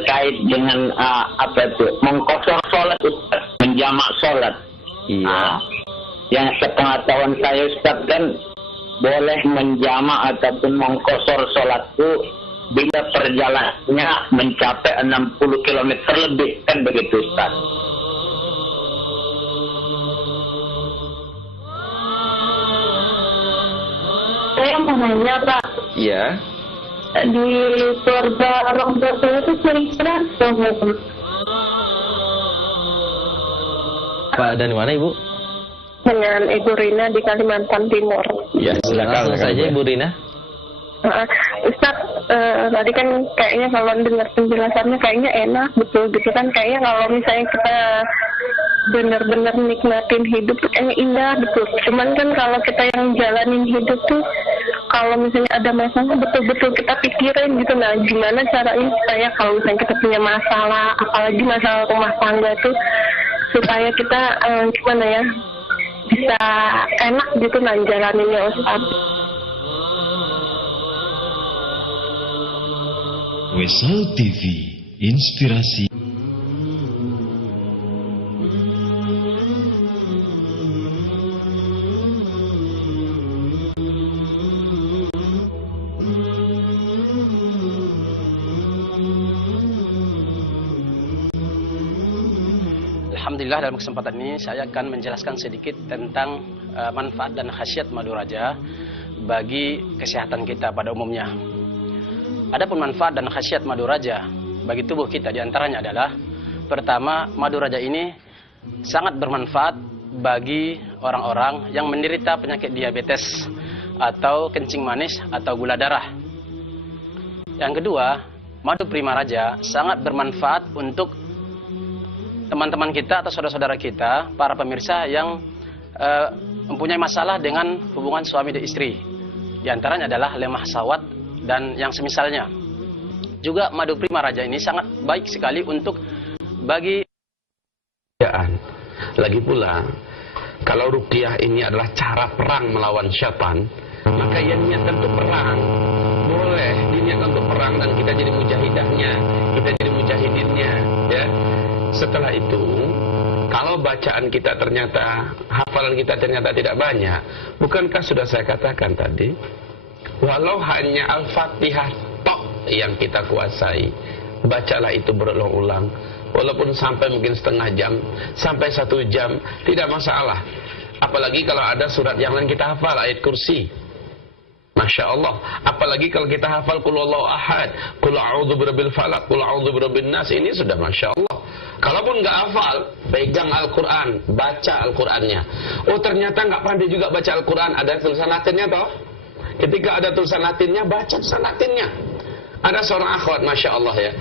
terkait dengan mengkosor sholat Ustaz, menjamak sholat. Iya. Yang sepengetahuan saya Ustaz kan boleh menjamak ataupun mengkosor sholatku bila perjalanannya mencapai 60 km lebih, kan begitu Ustaz? Saya mau nanya Pak, Iya. di keluarga orang tua saya itu kira-kira berapa? Pak, dari mana Ibu? Dengan Ibu Rina di Kalimantan Timur. Ya, silakan Langsung saja Ibu Rina. Ustaz, tadi kan kayaknya kalau dengar penjelasannya kayaknya enak betul gitu kan, kayaknya kalau misalnya kita benar-benar nikmatin hidup tuh kayaknya indah betul. Cuman kan kalau kita yang jalanin hidup tuh kalau misalnya ada masalah betul-betul kita pikirin gitu. Nah, gimana caranya supaya kalau misalnya kita punya masalah, apalagi masalah rumah tangga tuh, supaya kita gimana ya, bisa enak gitu nah jalaninnya Ustaz. Wesal TV, inspirasi. Alhamdulillah, dalam kesempatan ini saya akan menjelaskan sedikit tentang manfaat dan khasiat madu raja bagi kesehatan kita pada umumnya. Adapun manfaat dan khasiat madu raja bagi tubuh kita diantaranya adalah, pertama, madu raja ini sangat bermanfaat bagi orang-orang yang menderita penyakit diabetes atau kencing manis atau gula darah. Yang kedua, madu prima raja sangat bermanfaat untuk teman-teman kita atau saudara-saudara kita, para pemirsa yang mempunyai masalah dengan hubungan suami dan istri. Di antaranya adalah lemah syahwat dan yang semisalnya. Juga madu prima raja ini sangat baik sekali untuk bagi lagi pula, kalau ruqyah ini adalah cara perang melawan syaitan, maka yang niatkan untuk perang boleh diniatkan untuk perang dan kita jadi mujahidahnya, kita jadi mujahidinnya, ya. Setelah itu, kalau bacaan kita ternyata, hafalan kita ternyata tidak banyak, bukankah sudah saya katakan tadi, walau hanya Al-Fatihah tok yang kita kuasai, bacalah itu berulang-ulang, walaupun sampai mungkin setengah jam, sampai 1 jam, tidak masalah. Apalagi kalau ada surat yang lain kita hafal, ayat kursi, Masya Allah. Apalagi kalau kita hafal Qul Huwallahu Ahad, Qul A'udzu Birabbil Falaq, Qul A'udzu Birabbin Nas, ini sudah Masya Allah. Kalaupun nggak hafal, pegang Al-Quran, baca Al-Qurannya. Oh, ternyata nggak pandai juga baca Al-Quran, ada tulisan Latinnya toh? Ketika ada tulisan Latinnya, baca tulisan Latinnya. Ada seorang akhwat, Masya Allah ya,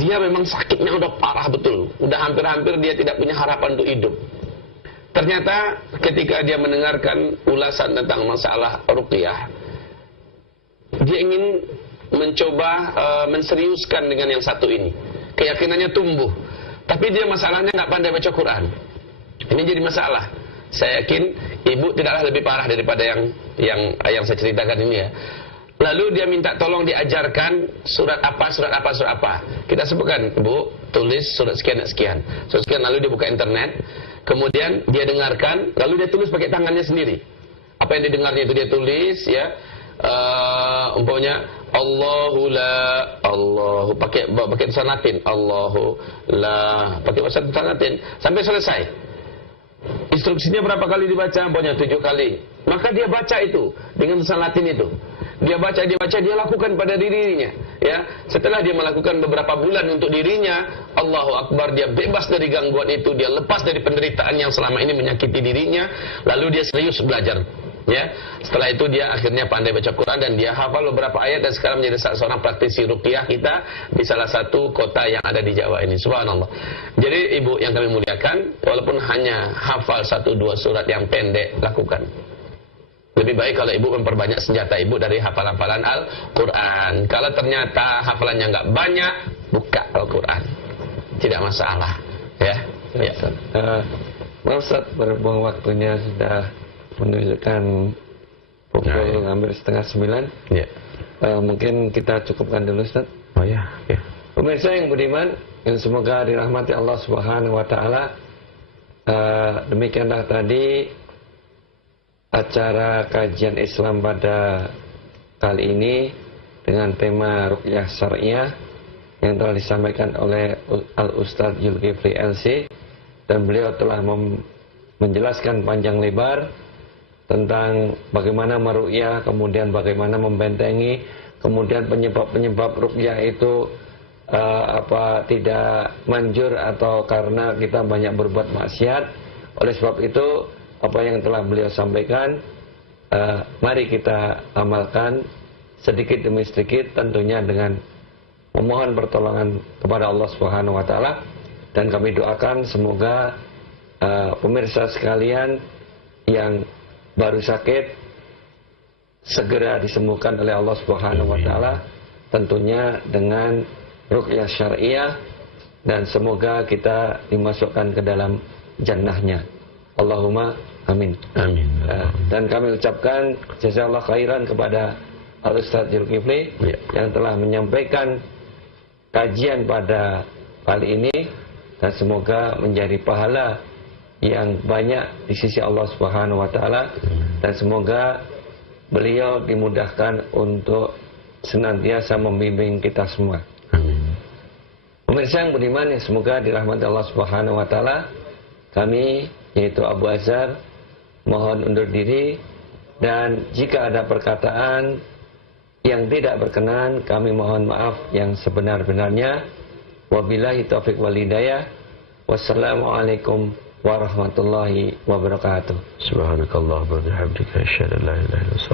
dia memang sakitnya udah parah betul, udah hampir-hampir dia tidak punya harapan untuk hidup. Ternyata ketika dia mendengarkan ulasan tentang masalah ruqyah, dia ingin mencoba menseriuskan dengan yang satu ini. Keyakinannya tumbuh, tapi dia masalahnya nggak pandai baca Quran. Ini jadi masalah. Saya yakin ibu tidaklah lebih parah daripada yang saya ceritakan ini ya. Lalu dia minta tolong diajarkan surat apa. Kita sebutkan, Bu, tulis surat sekian. Surat sekian, lalu dia buka internet, kemudian dia dengarkan, lalu dia tulis pakai tangannya sendiri. Apa yang didengarnya itu dia tulis ya. Umpamanya Allahu la, Allahu pakai tulisan Latin, Allahu la, pakai tulisan Latin sampai selesai. Instruksinya berapa kali dibaca? Umpamanya 7 kali. Maka dia baca itu dengan tulisan Latin itu. Dia baca, dia lakukan pada dirinya, ya. Setelah dia melakukan beberapa bulan untuk dirinya, Allahu Akbar, dia bebas dari gangguan itu, dia lepas dari penderitaan yang selama ini menyakiti dirinya, lalu dia serius belajar, ya. Setelah itu dia akhirnya pandai baca Quran dan dia hafal beberapa ayat dan sekarang menjadi seorang praktisi ruqyah kita di salah satu kota yang ada di Jawa ini. Subhanallah. Jadi ibu yang kami muliakan, walaupun hanya hafal 1-2 surat yang pendek, lakukan. Lebih baik kalau ibu memperbanyak senjata ibu dari hafalan-hafalan Al-Quran. Kalau ternyata hafalannya nggak banyak, buka Al-Quran, tidak masalah, ya. Ya. Maaf Ustaz, berhubung waktunya sudah menunjukkan pukul hampir 8:30. Ya. Mungkin kita cukupkan dulu Ustaz. Oh ya, ya. Pemirsa yang budiman, yang semoga dirahmati Allah Subhanahu wa taala. Demikianlah tadi acara kajian Islam pada kali ini dengan tema ruqyah syariah yang telah disampaikan oleh Al-Ustadz Zulkifli LC, dan beliau telah menjelaskan panjang lebar tentang bagaimana meruqyah, kemudian bagaimana membentengi, kemudian penyebab-penyebab ruqyah itu tidak manjur atau karena kita banyak berbuat maksiat. Oleh sebab itu, apa yang telah beliau sampaikan, mari kita amalkan sedikit demi sedikit, tentunya dengan memohon pertolongan kepada Allah Subhanahu wa taala. Dan kami doakan semoga pemirsa sekalian yang baru sakit segera disembuhkan oleh Allah Subhanahu wa taala, tentunya dengan ruqyah syariah, dan semoga kita dimasukkan ke dalam jannahnya. Allahumma amin. Amin. Dan kami ucapkan jazakallahu khairan kepada Al-Ustadz Zulkifli yang telah menyampaikan kajian pada kali ini, dan semoga menjadi pahala yang banyak di sisi Allah Subhanahu wa taala, dan semoga beliau dimudahkan untuk senantiasa membimbing kita semua. Pemirsa yang budiman, semoga dirahmati Allah Subhanahu wa taala. Kami, yaitu Abu Azhar, mohon undur diri, dan jika ada perkataan yang tidak berkenan, kami mohon maaf yang sebenar-benarnya. Wabillahi taufiq wal hidayah. Wassalamualaikum warahmatullahi wabarakatuh. Subhanakallah wa bihamdika asyhadu an la ilaha illa anta